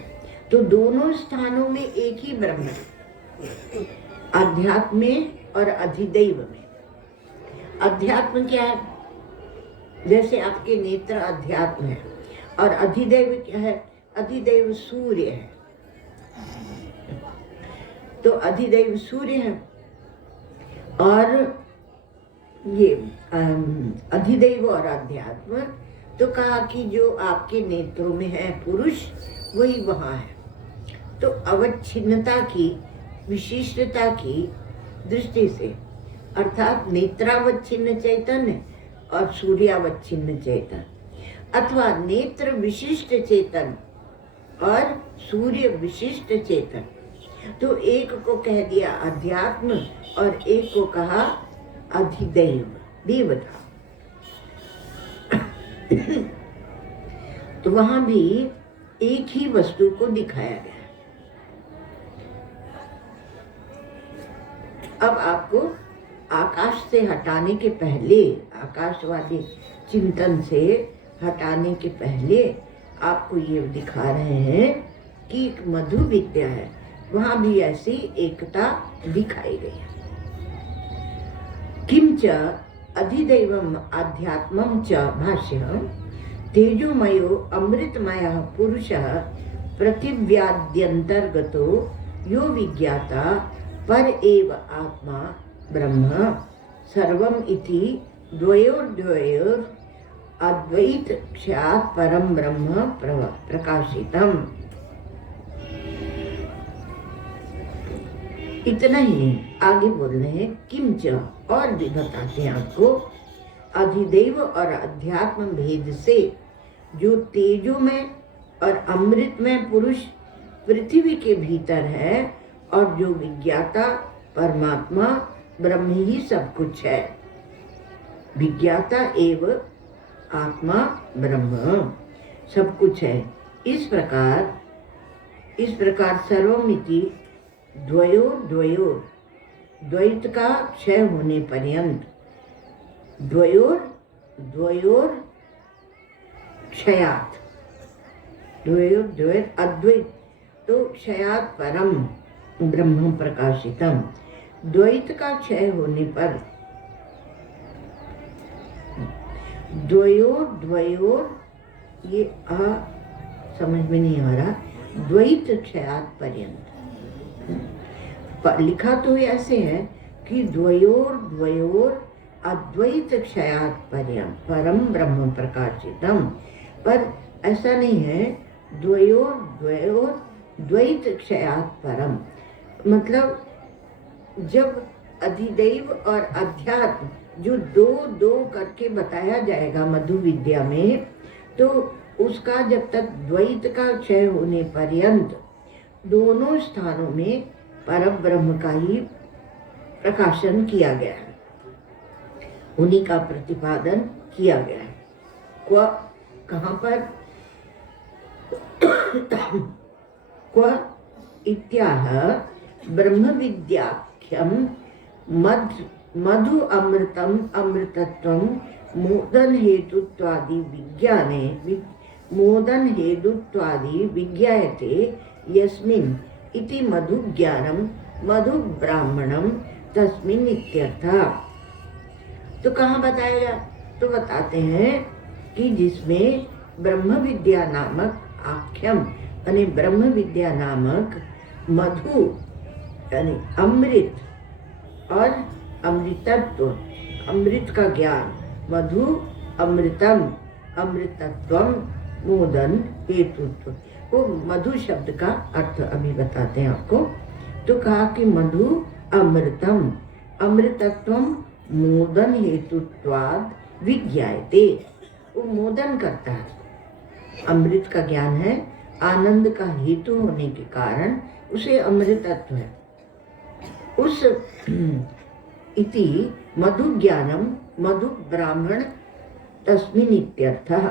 तो दोनों स्थानों में एक ही ब्रह्म है, अध्यात्म में और अधिदैव में। अध्यात्म क्या है, जैसे आपके नेत्र अध्यात्म है, और अधिदैव क्या है, अधिदैव सूर्य है। तो अधिदैव सूर्य है और ये अधिदैव और अध्यात्म। तो कहा कि जो आपके नेत्रों में है पुरुष, वही वहाँ है। तो अवच्छिन्नता की, विशिष्टता की दृष्टि से, अर्थात नेत्रावच्छिन्न चैतन्य और सूर्यावच्छिन्न चैतन्य, अथवा नेत्र विशिष्ट चेतन और सूर्य विशिष्ट चेतन। तो एक को कह दिया अध्यात्म और एक को कहा अधिदैव, देवता। तो वहां भी एक ही वस्तु को दिखाया गया। अब आपको आकाश से हटाने के पहले आकाशवादी चिंतन से हटाने के पहले आपको ये दिखा रहे हैं कि एक मधु विद्या है, वहां भी ऐसी एकता दिखाई गई है। किंच अधिदैवम आध्यात्मम च भाष्य तेजोमयो अमृतमयः पुरुषः पृथिव्याद्यंतर्गतो यो विज्ञाता पर एव आत्मा ब्रह्म सर्वम इति द्वयोर्द्वयोर अद्वैत क्षयात् परम ब्रह्म प्रकाशितम। इतना ही नहीं, आगे बोल रहे हैं किंच, और भी बताते हैं आपको। अधिदैव और अध्यात्म भेद से जो तेजो में और अमृत में पुरुष पृथ्वी के भीतर है, और जो विज्ञाता परमात्मा ब्रह्म ही सब कुछ है। विज्ञाता एव आत्मा ब्रह्म सब कुछ है। इस प्रकार सर्वमिति द्वयोर द्वैत का क्षय होने पर्यंत, द्वयोर क्षयात्, द्वयोर अद्वैत तो क्षयात् परम ब्रह्म प्रकाशितम। द्वैत का क्षय होने पर द्वयोर ये समझ में नहीं आ रहा, द्वैत क्षयात् पर्यंत लिखा तो ऐसे है कि द्वयोर अद्वैत क्षयात् पर्यंत परम ब्रह्म प्रकाशितम, पर ऐसा नहीं है। द्वयोर द्वैत क्षयात् परम मतलब जब अधिदैव और अध्यात्म जो दो करके बताया जाएगा मधु विद्या में, तो उसका जब तक द्वैत का क्षय होने पर्यंत दोनों स्थानों में परम ब्रह्म का ही प्रकाशन किया गया है, उन्हीं का प्रतिपादन किया गया है। कहाँ पर क्व इत्याह ब्रह्म विद्याख्यम मधु अमृतम अमृतत्वम मोदन हेतुत्वादि विज्ञायते यस्मिन् इति मधु ज्ञानम मधु ब्राह्मणम तस्मिन् इत्यर्थः। तो कहाँ बताएगा? तो बताते हैं कि जिसमें ब्रह्म विद्या नामक आख्यम यानी ब्रह्म विद्या नामक मधु यानी अमृत और अमृतत्व, अमृत का ज्ञान, मधु अमृतम अमृतत्वम मोदन हेतुत्व, वो मधु शब्द का अर्थ अभी बताते हैं आपको। तो कहा कि मधु अमृतम अमृतत्वम मोदन हेतुत्वाद विज्ञायते, वो मोदन करता है, अमृत का ज्ञान है, आनंद का हेतु होने के कारण उसे अमृतत्व है। उस इति मधु ज्ञानम मधु ब्राह्मण तस्मिन् इत्यर्थः।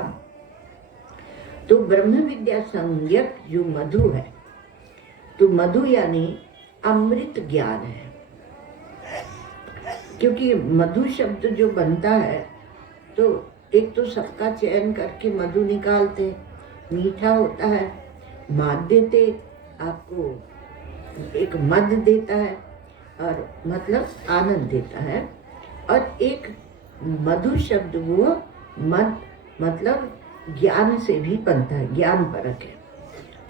तो ब्रह्म विद्या संज्ञक जो मधु है, तो मधु यानी अमृत ज्ञान है, क्योंकि मधु शब्द जो बनता है तो एक तो सबका चयन करके मधु निकालते, मीठा होता है, माद देते, आपको एक मद देता है और मतलब आनंद देता है, और एक मधु शब्द वो मद मतलब ज्ञान से भी बनता है, ज्ञान परक है।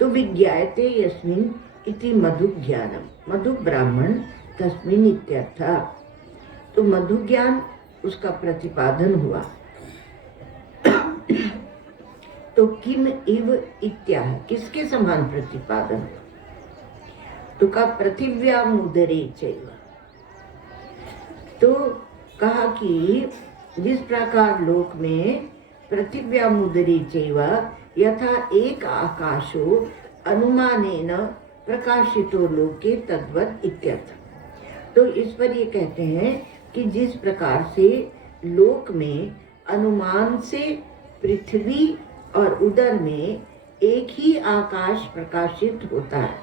तो विज्ञायते यस्मिन् इति मधु ज्ञानम मधु ब्राह्मण तस्मिन् इत्यर्थः। तो मधु ज्ञान उसका प्रतिपादन हुआ। तो किम इव इत्याह, किसके समान प्रतिपादन? तो का पृथिव्याम उदरे चैव। तो कहा कि जिस प्रकार लोक में पृथिव्याम उदरे चैव यथा एक आकाशो अनुमानेन प्रकाशितो लोके तद्वत् इत्यर्थ। तो इस पर ये कहते हैं कि जिस प्रकार से लोक में अनुमान से पृथ्वी और उदर में एक ही आकाश प्रकाशित होता है,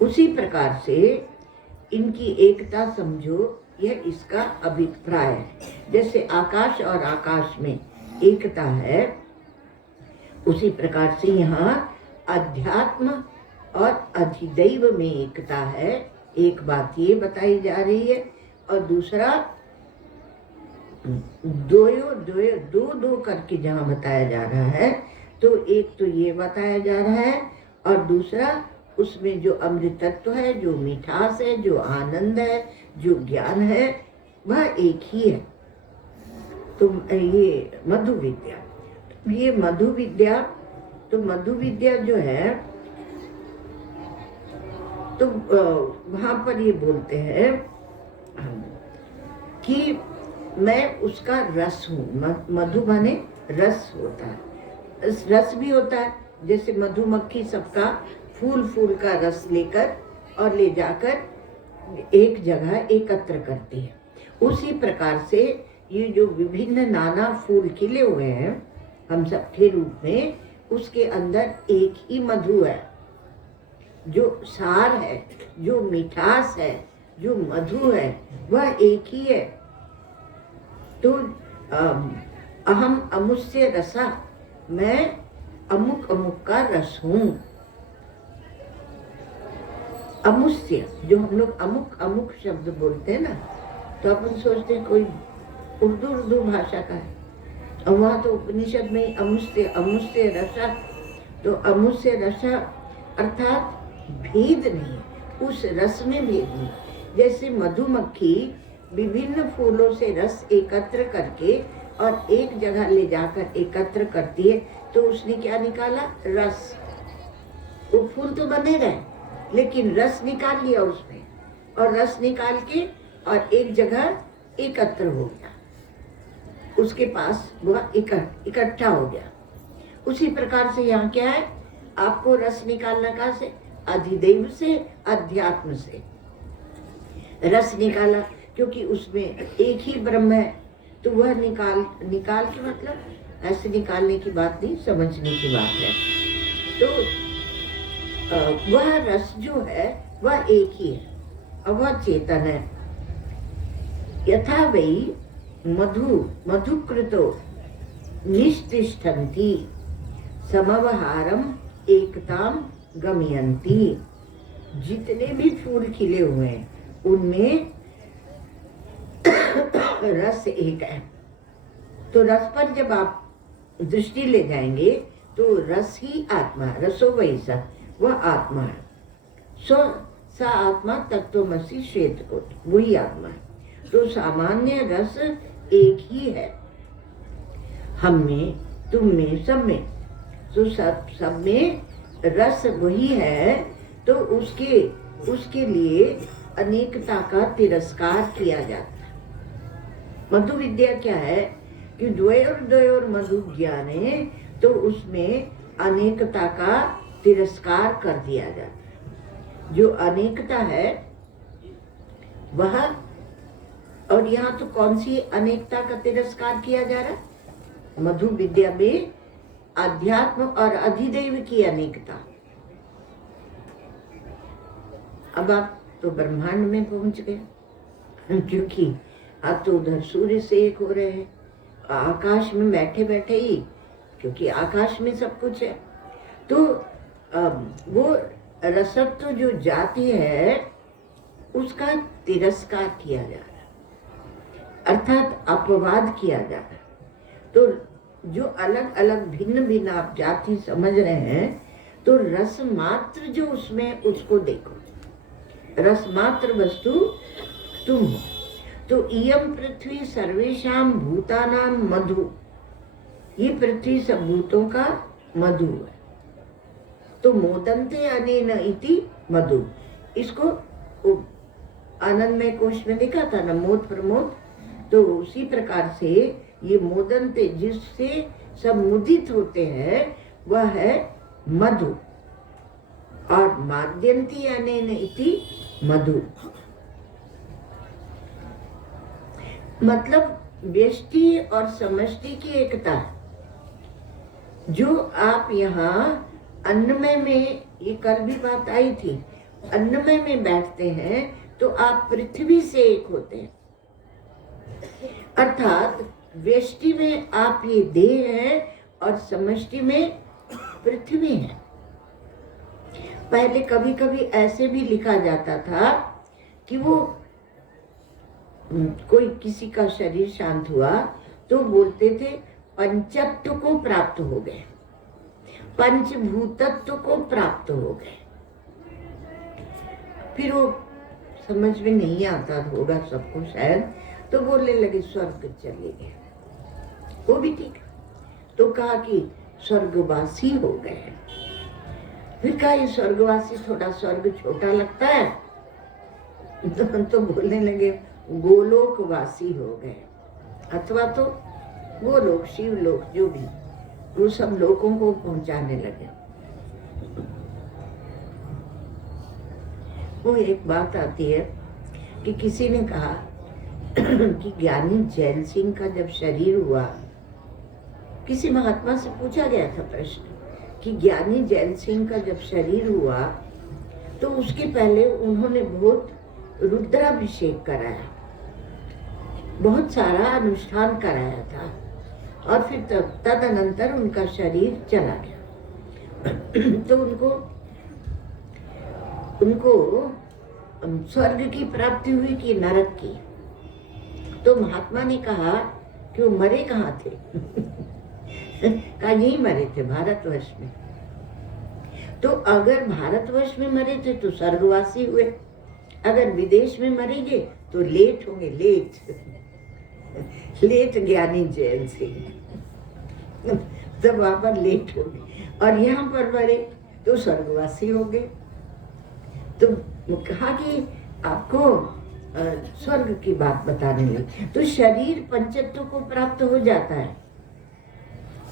उसी प्रकार से इनकी एकता समझो यह इसका अभिप्राय है। जैसे आकाश और आकाश में एकता है, उसी प्रकार से यहाँ अध्यात्म और अधिदैव में एकता है। एक बात ये बताई जा रही है, और दूसरा दो करके जहाँ बताया जा रहा है, तो एक तो ये बताया जा रहा है, और दूसरा उसमें जो अमृत तत्व है, जो मिठास है, जो आनंद है, जो ज्ञान है, वह एक ही है। तो ये मधु विद्या, तो मधु विद्या जो है, तो वहाँ पर ये बोलते हैं कि मैं उसका रस हूँ। मधु माने रस होता है, रस भी होता है। जैसे मधुमक्खी सबका फूल का रस लेकर और ले जाकर एक जगह एकत्र करती है, उसी प्रकार से ये जो विभिन्न नाना फूल खिले हुए हैं हम सब के रूप में, उसके अंदर एक ही मधु है, जो सार है, जो मिठास है, जो मधु है, वह एक ही है। तो अहम अमुष्य रसा, मैं अमुक अमुक का रस हूँ। अमुष्य, जो हम लोग अमुक अमुक शब्द बोलते हैं ना, तो अपन सोचते हैं कोई उर्दू भाषा का है, और वहाँ तो उपनिषद में अमुष्य रसा, तो अमुष्य रसा अर्थात भेद नहीं, उस रस में भेद नहीं। जैसे मधुमक्खी विभिन्न फूलों से रस एकत्र करके और एक जगह ले जाकर एकत्र करती है, तो उसने क्या निकाला? रस। वो फूल तो बने रहे, लेकिन रस निकाल लिया उसमें, और रस निकाल के और एक जगह एकत्र हो गया, उसके पास वह इकट्ठा हो गया। उसी प्रकार से यहाँ क्या है, आपको रस निकालना कहाँ से? अधिदैव से, अध्यात्म से रस निकाला, क्योंकि उसमें एक ही ब्रह्म है। तो वह निकाल के, मतलब ऐसे निकालने की बात नहीं, समझने की बात है। तो वह रस जो है वह एक ही है, और वह चेतन है। यथा वै मधुकृतो निष्तिष्ठन्ति समवहारम एकताम गमयन्ति। जितने भी फूल खिले हुए हैं उनमें रस एक है। तो रस पर जब आप दृष्टि ले जाएंगे तो रस ही आत्मा है, रसो वैसा, वह आत्मा है। सो सा आत्मा तत्वमसि श्वेतकोट, वही आत्मा है। तो सामान्य रस एक ही है, हम में, तुम में, सब में। तो सब में रस वही है, तो उसके लिए अनेकता का तिरस्कार किया जाता है। मधु विद्या क्या है कि द्वयोर मधु ज्ञाने, तो उसमें अनेकता का तिरस्कार कर दिया जाता है। जो अनेकता है वह, और यहाँ तो कौन सी अनेकता का तिरस्कार किया जा रहा है? मधु विद्या में अध्यात्म और अधिदैव की अनेकता। अब आप तो ब्रह्मांड में पहुंच गए, क्योंकि आप तो उधर सूर्य से एक हो रहे हैं, आकाश में बैठे बैठे ही, क्योंकि आकाश में सब कुछ है। तो वो रसत्व जो जाति है उसका तिरस्कार किया जा रहा है, अर्थात अपवाद किया जा रहा है। तो जो अलग अलग भिन्न भिन्न आप जाति समझ रहे हैं, तो रस मात्र जो उसमें, उसको देखो, रस मात्र वस्तु तुम हो। तो इयम पृथ्वी सर्वेशाम भूतानाम मधु, ये पृथ्वी सब भूतों का मधु है। तो मोदन्ते अनेन इति मधु, इसको आनंदमय कोश में लिखा था ना, मोद प्रमोद। तो उसी प्रकार से ये मोदन्ते, जिससे सब मुदित होते हैं, वह है मधु। और माद्यन्ति अनेन इति मधु, मतलब व्यष्टि और समष्टि की एकता। जो आप यहाँ अन्नमय में, ये कल भी बात आई थी, अन्नमय में बैठते हैं तो आप पृथ्वी से एक होते हैं, अर्थात व्यष्टि में आप ये देह है और समष्टि में पृथ्वी है। पहले कभी कभी ऐसे भी लिखा जाता था कि वो कोई किसी का शरीर शांत हुआ तो बोलते थे पंचत्व को प्राप्त हो गए, पंचभूतत्व को प्राप्त हो गए। फिर वो समझ में नहीं आता होगा सबको शायद, तो बोलने लगे स्वर्ग चले गए। वो भी ठीक, तो कहा कि स्वर्गवासी हो गए। फिर कहा ये स्वर्गवासी थोड़ा स्वर्ग छोटा लगता है, तो बोलने लगे गोलोकवासी हो गए, अथवा तो गोलोक, शिवलोक, जो भी, वो सब लोगों को पहुंचाने लगे। वो एक बात आती है कि किसी ने कहा कि ज्ञानी जैन सिंह का जब शरीर हुआ, किसी महात्मा से पूछा गया था प्रश्न कि ज्ञानी जैन सिंह का जब शरीर हुआ तो उसके पहले उन्होंने बहुत रुद्राभिषेक कराया, बहुत सारा अनुष्ठान कराया था, और फिर तदनंतर उनका शरीर चला गया। तो उनको स्वर्ग की प्राप्ति हुई कि नरक की? तो महात्मा ने कहा कि वो मरे कहाँ थे? कहा यही मरे थे, भारतवर्ष में। तो अगर भारतवर्ष में मरे थे तो स्वर्गवासी हुए, अगर विदेश में मरेंगे तो लेट होंगे, लेट ज्ञानी जैन सिंह तब वहां पर लेट हो गए, और यहाँ पर मरे तो स्वर्गवासी हो गए। तो कहा कि आपको स्वर्ग की बात बताने लगी। तो शरीर पंचत्व को प्राप्त हो जाता है।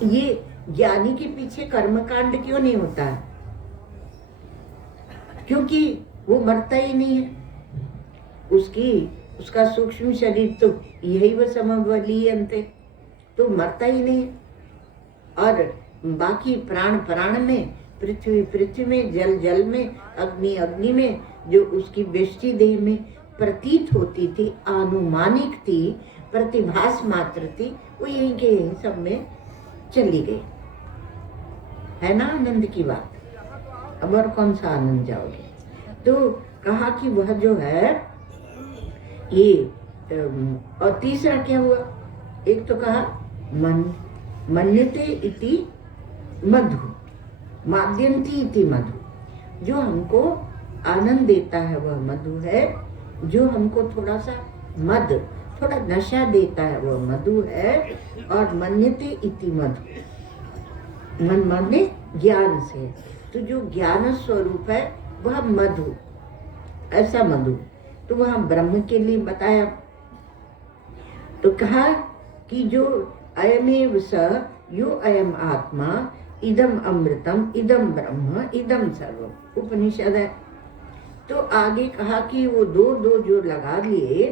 ये ज्ञानी के पीछे कर्मकांड क्यों नहीं होता है? क्योंकि वो मरता ही नहीं है। उसका सूक्ष्म शरीर तो यही वो समबलीयन्ते, तो मरता ही नहीं। और बाकी प्राण प्राण में, पृथ्वी पृथ्वी में, जल जल में, अग्नि अग्नि में, जो उसकी व्यष्टि देह में प्रतीत होती थी, आनुमानिक थी, प्रतिभास मात्र थी, वो यहीं के यहीं सब में चली गई। है ना आनंद की बात? अब और कौन सा आनंद जाओगे? तो कहा कि वह जो है ये, और तीसरा क्या हुआ? एक तो कहा मन्यते इति मधु, माद्यंती इति मधु, जो हमको आनंद देता है वह मधु है, जो हमको थोड़ा सा मद, थोड़ा नशा देता है वह मधु है। और मन्यते इति मधु, मन माने ज्ञान से, तो जो ज्ञान स्वरूप है वह मधु, ऐसा मधु। तो वहां ब्रह्म के लिए बताया, तो कहा कि जो अयमेव स यो अयम आत्मा इदम अमृतम इदम ब्रह्म इदम सर्वम, उपनिषद है। तो आगे कहा कि वो दो दो जो लगा लिए,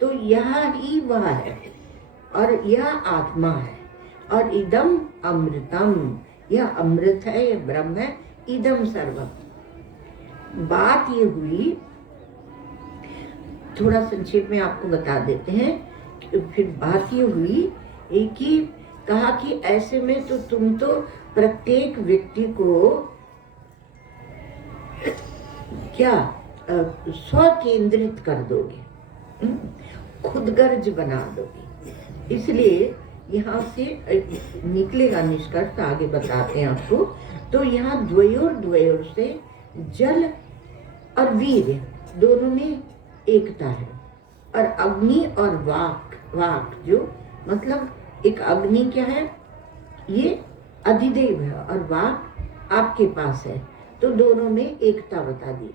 तो यह ही वह है, और यह आत्मा है, और इदम अमृतम, यह अमृत है, यह ब्रह्म है, इदम सर्वम। बात ये हुई, थोड़ा संक्षेप में आपको बता देते हैं। फिर बात ये हुई कि कहा कि ऐसे में तो तुम तो प्रत्येक व्यक्ति को क्या स्वकेंद्रित कर दोगे, खुदगर्ज बना दोगे। इसलिए यहाँ से निकलेगा निष्कर्ष, आगे बताते हैं आपको। तो यहाँ द्वयोर से जल और वीर्य दोनों में एकता है, और अग्नि और वाक जो, मतलब एक अग्नि क्या है, ये अधिदेव है, और वाक आपके पास है, तो दोनों में एकता बता दी,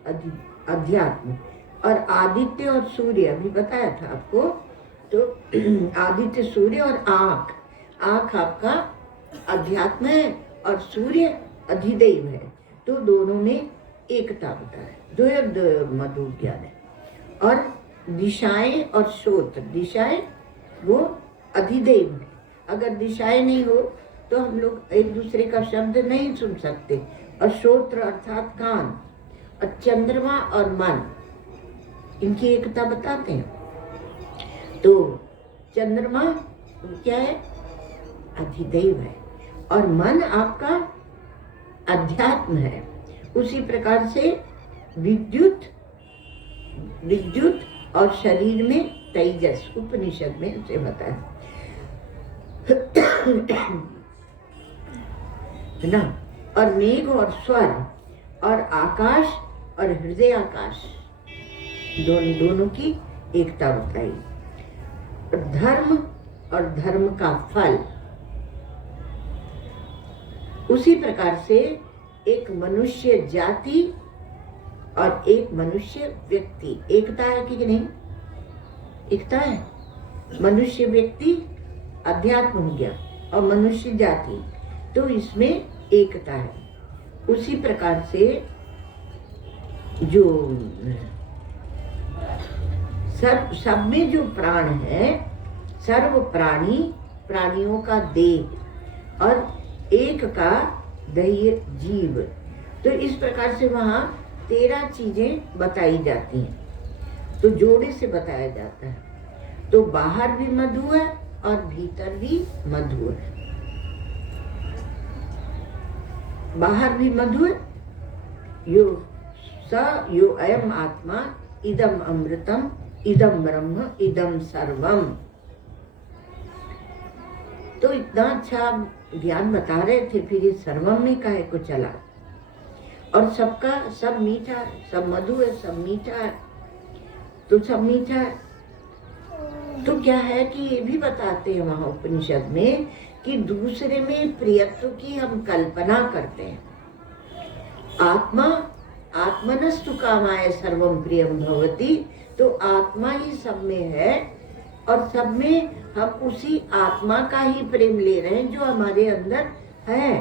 अध्यात्म। और आदित्य और सूर्य अभी बताया था आपको, तो आदित्य सूर्य और आँख आपका अध्यात्म है, और सूर्य अधिदेव है, तो दोनों में एकता बताया। द्वयोर मधु ज्ञान है। और दिशाएं और श्रोत्र, दिशाएं वो अधिदेव है। अगर दिशाएं नहीं हो तो हम लोग एक दूसरे का शब्द नहीं सुन सकते। और श्रोत्र अर्थात कान, और चंद्रमा और मन, इनकी एकता बताते हैं। तो चंद्रमा क्या है? अधिदैव है। और मन आपका अध्यात्म है। उसी प्रकार से विद्युत और शरीर में तेजस, उपनिषद में उसे बताया है ना। और मेघ और स्वर और आकाश और हृदय आकाश, दोनों की एकता बताई। धर्म और धर्म का फल, उसी प्रकार से एक मनुष्य जाति और एक मनुष्य व्यक्ति, एकता है कि नहीं? एकता है। मनुष्य व्यक्ति अध्यात्म हो गया और मनुष्य जाति, तो इसमें एकता है। उसी प्रकार से जो सब में जो प्राण है, सर्व प्राणियों का देह और एक का दैह्य जीव, तो इस प्रकार से वहाँ 13 चीजें बताई जाती हैं। तो जोड़े से बताया जाता है। तो बाहर भी मधु है और भीतर भी मधु है। बाहर भी मधु है। यो अयम आत्मा इदम अमृतम इदम ब्रह्म इदम सर्वम। तो इतना अच्छा ज्ञान बता रहे थे, फिर ये सर्वम में काहे को चला? और सबका सब मीठा है, सब मधु है, सब मीठा है, तो सब मीठा है। तो क्या है कि ये भी बताते हैं वहां उपनिषद में कि दूसरे में प्रियत्व की हम कल्पना करते हैं। आत्मनस्तु कामाय सर्वम प्रियम भवति, तो आत्मा ही सब में है और सब में हम उसी आत्मा का ही प्रेम ले रहे हैं जो हमारे अंदर है।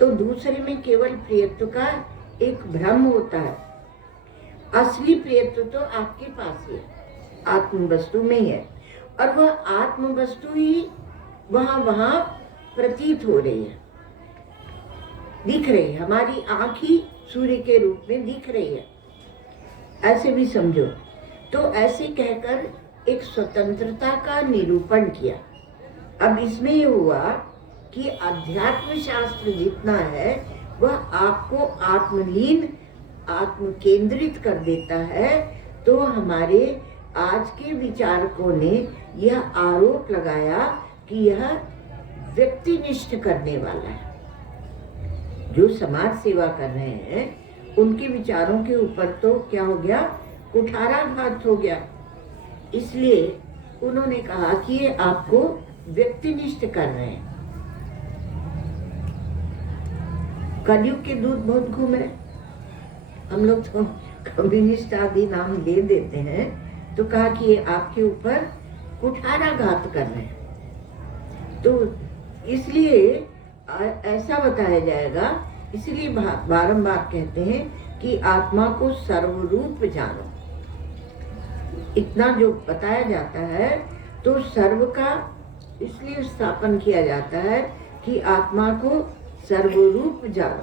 तो दूसरे में केवल प्रियत्व का एक भ्रम होता है। असली प्रियत्व तो आपके पास ही है, आत्म वस्तु में है, और वह आत्म वस्तु ही वहाँ प्रतीत हो रही है, दिख रही है। हमारी आँख ही सूर्य के रूप में दिख रही है, ऐसे भी समझो। तो ऐसे कहकर एक स्वतंत्रता का निरूपण किया। अब इसमें ये हुआ कि अध्यात्म शास्त्र जितना है वह आपको आत्मलीन, आत्म केंद्रित कर देता है। तो हमारे आज के विचारकों ने यह आरोप लगाया कि यह व्यक्तिनिष्ठ करने वाला है। जो समाज सेवा कर रहे हैं उनके विचारों के ऊपर तो क्या हो गया? कुठाराघात हो गया। इसलिए उन्होंने कहा कि ये आपको व्यक्तिनिष्ठ कर रहे हैं। कलयुग के दूत बहुत घूमे। हम लोग तो कम्युनिस्ट आदि नाम ले देते हैं, तो कहा कि ये आपके ऊपर कुठाराघात कर रहे हैं। तो इसलिए ऐसा बताया जाएगा। इसलिए बारंबार कहते हैं कि आत्मा को सर्वरूप जानो। इतना जो बताया जाता है तो सर्व का इसलिए स्थापन किया जाता है कि आत्मा को सर्वरूप जानो।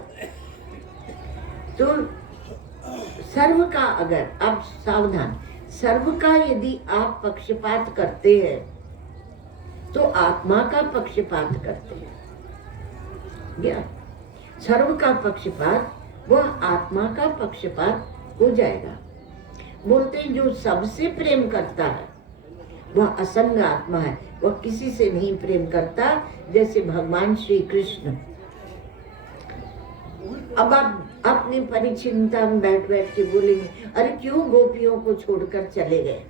तो सर्व का, अगर आप सावधान, सर्व का यदि आप पक्षपात करते हैं तो आत्मा का पक्षपात करते हैं। क्या सर्व का पक्षपात, वह आत्मा का पक्षपात हो जाएगा। बोलते हैं जो सबसे प्रेम करता है वह असंग आत्मा है, वह किसी से नहीं प्रेम करता। जैसे भगवान श्री कृष्ण। अब आप अपनी परिचिंता में बैठ के बोलेंगे, अरे क्यों गोपियों को छोड़कर चले गए?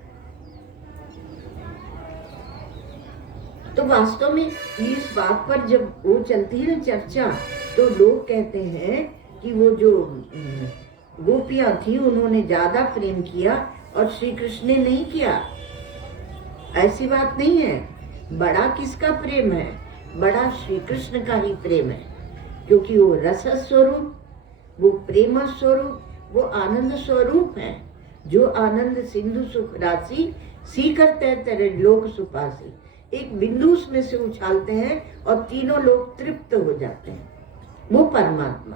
तो वास्तव में इस बात पर जब वो चलती है चर्चा, तो लोग कहते हैं कि वो जो गोपियां थी उन्होंने ज्यादा प्रेम किया और श्री कृष्ण ने नहीं किया। ऐसी बात नहीं है। बड़ा किसका प्रेम है? बड़ा श्री कृष्ण का ही प्रेम है, क्योंकि वो रस स्वरूप, वो प्रेम स्वरूप, वो आनंद स्वरूप है। जो आनंद सिंधु सुख राशि सीकर तेरे लोक सुपासी, एक बिंदु उसमें से उछालते हैं और तीनों लोग तृप्त हो जाते हैं। वो परमात्मा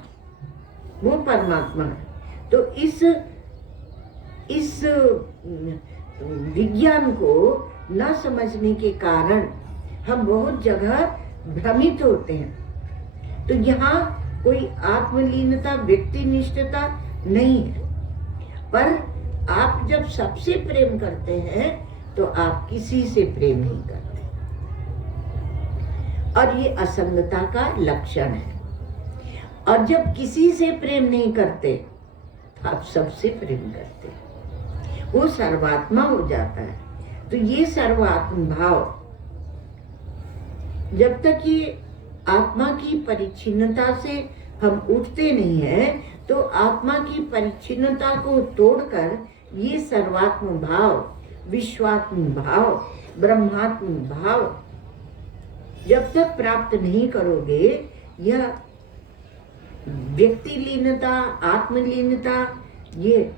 है। तो इस विज्ञान को न समझने के कारण हम बहुत जगह भ्रमित होते हैं। तो यहाँ कोई आत्मलीनता, व्यक्तिनिष्ठता नहीं है, पर आप जब सबसे प्रेम करते हैं तो आप किसी से प्रेम नहीं करते, और ये असंगता का लक्षण है। और जब किसी से प्रेम नहीं करते तो आप सबसे प्रेम करते हैं, वो सर्वात्मा हो जाता है। तो ये सर्वात्म भाव, जब तक ये आत्मा की परिच्छिन्नता से हम उठते नहीं हैं, तो आत्मा की परिच्छिन्नता को तोड़कर ये सर्वात्म भाव, विश्वात्म भाव, ब्रह्मात्म भाव जब तक प्राप्त नहीं करोगे, यह व्यक्तिलीनता, आत्मलीनता, ये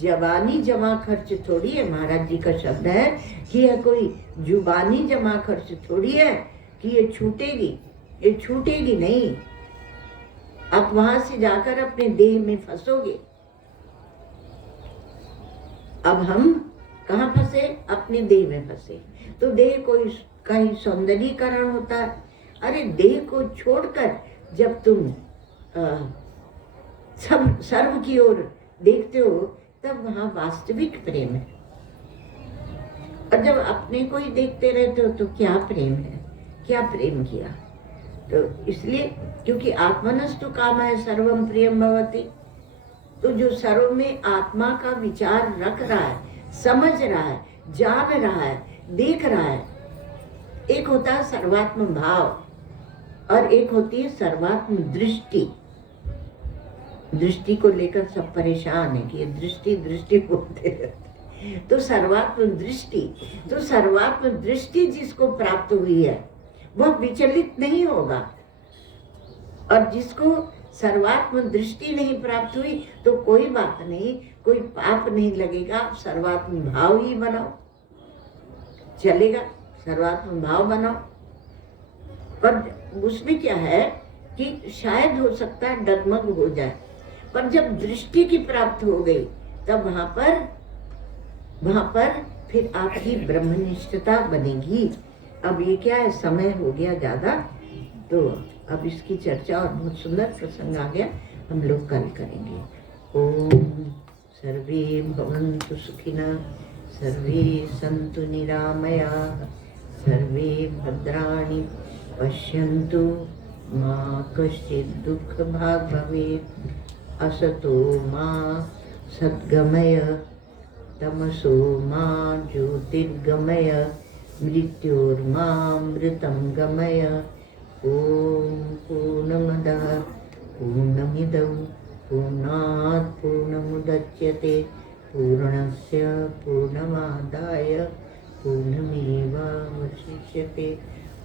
जवानी जमा खर्च थोड़ी है। महाराज जी का शब्द है कि यह कोई जुबानी जमा खर्च थोड़ी है कि ये छूटेगी, ये छूटेगी नहीं। आप वहां से जाकर अपने देह में फंसोगे। अब हम कहाँ फंसे? अपने देह में फंसे। तो देह कोई कहीं सौंदर्यीकरण होता है। अरे देह को छोड़कर जब तुम सब सर्व की ओर देखते हो, तब वहां वास्तविक प्रेम है। और जब अपने को ही देखते रहते हो तो क्या प्रेम है, क्या प्रेम किया? तो इसलिए, क्योंकि आत्मनस्तु काम है सर्वम प्रियम भवति, तो जो सर्व में आत्मा का विचार रख रहा है, समझ रहा है, जान रहा है, देख रहा है, एक होता है सर्वात्म भाव और एक होती है सर्वात्म दृष्टि। दृष्टि को लेकर सब परेशान है कि ये दृष्टि दृष्टि बोलते रहते। तो सर्वात्म दृष्टि, तो सर्वात्म दृष्टि जिसको प्राप्त हुई है वह विचलित नहीं होगा, और जिसको सर्वात्म दृष्टि नहीं प्राप्त हुई तो कोई बात नहीं, कोई पाप नहीं लगेगा। सर्वात्म भाव ही बनाओ, चलेगा। सर्वात्म भाव बनाओ। पर उसमें क्या है कि शायद हो सकता है डगमग हो जाए, पर जब दृष्टि की प्राप्त हो गई तब वहां पर फिर आपकी ब्रह्मनिष्ठता बनेगी। अब ये क्या है, समय हो गया ज्यादा, तो अब इसकी चर्चा, और बहुत सुंदर प्रसंग आ गया, हम लोग कल करेंगे। ओम सर्वे भवन्तु सुखिनः, सर्वे सन्तु निरामयाः, सर्वे भद्राणि पश्यन्तु, मा कश्चित् दुःखभाग् भवेत्। असतो मा सद्गमय, तमसो मा ज्योतिर्गमय, मृत्योर्मामृतं गमय। ओम पूर्णमदः पूर्णमिदं पूर्णात् पूर्णमुदच्यते, पूर्णस्य पूर्णमादाय पूर्णमेवावशिष्यते।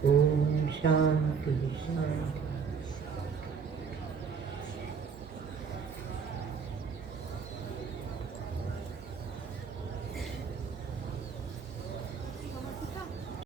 ओम शांति शांति।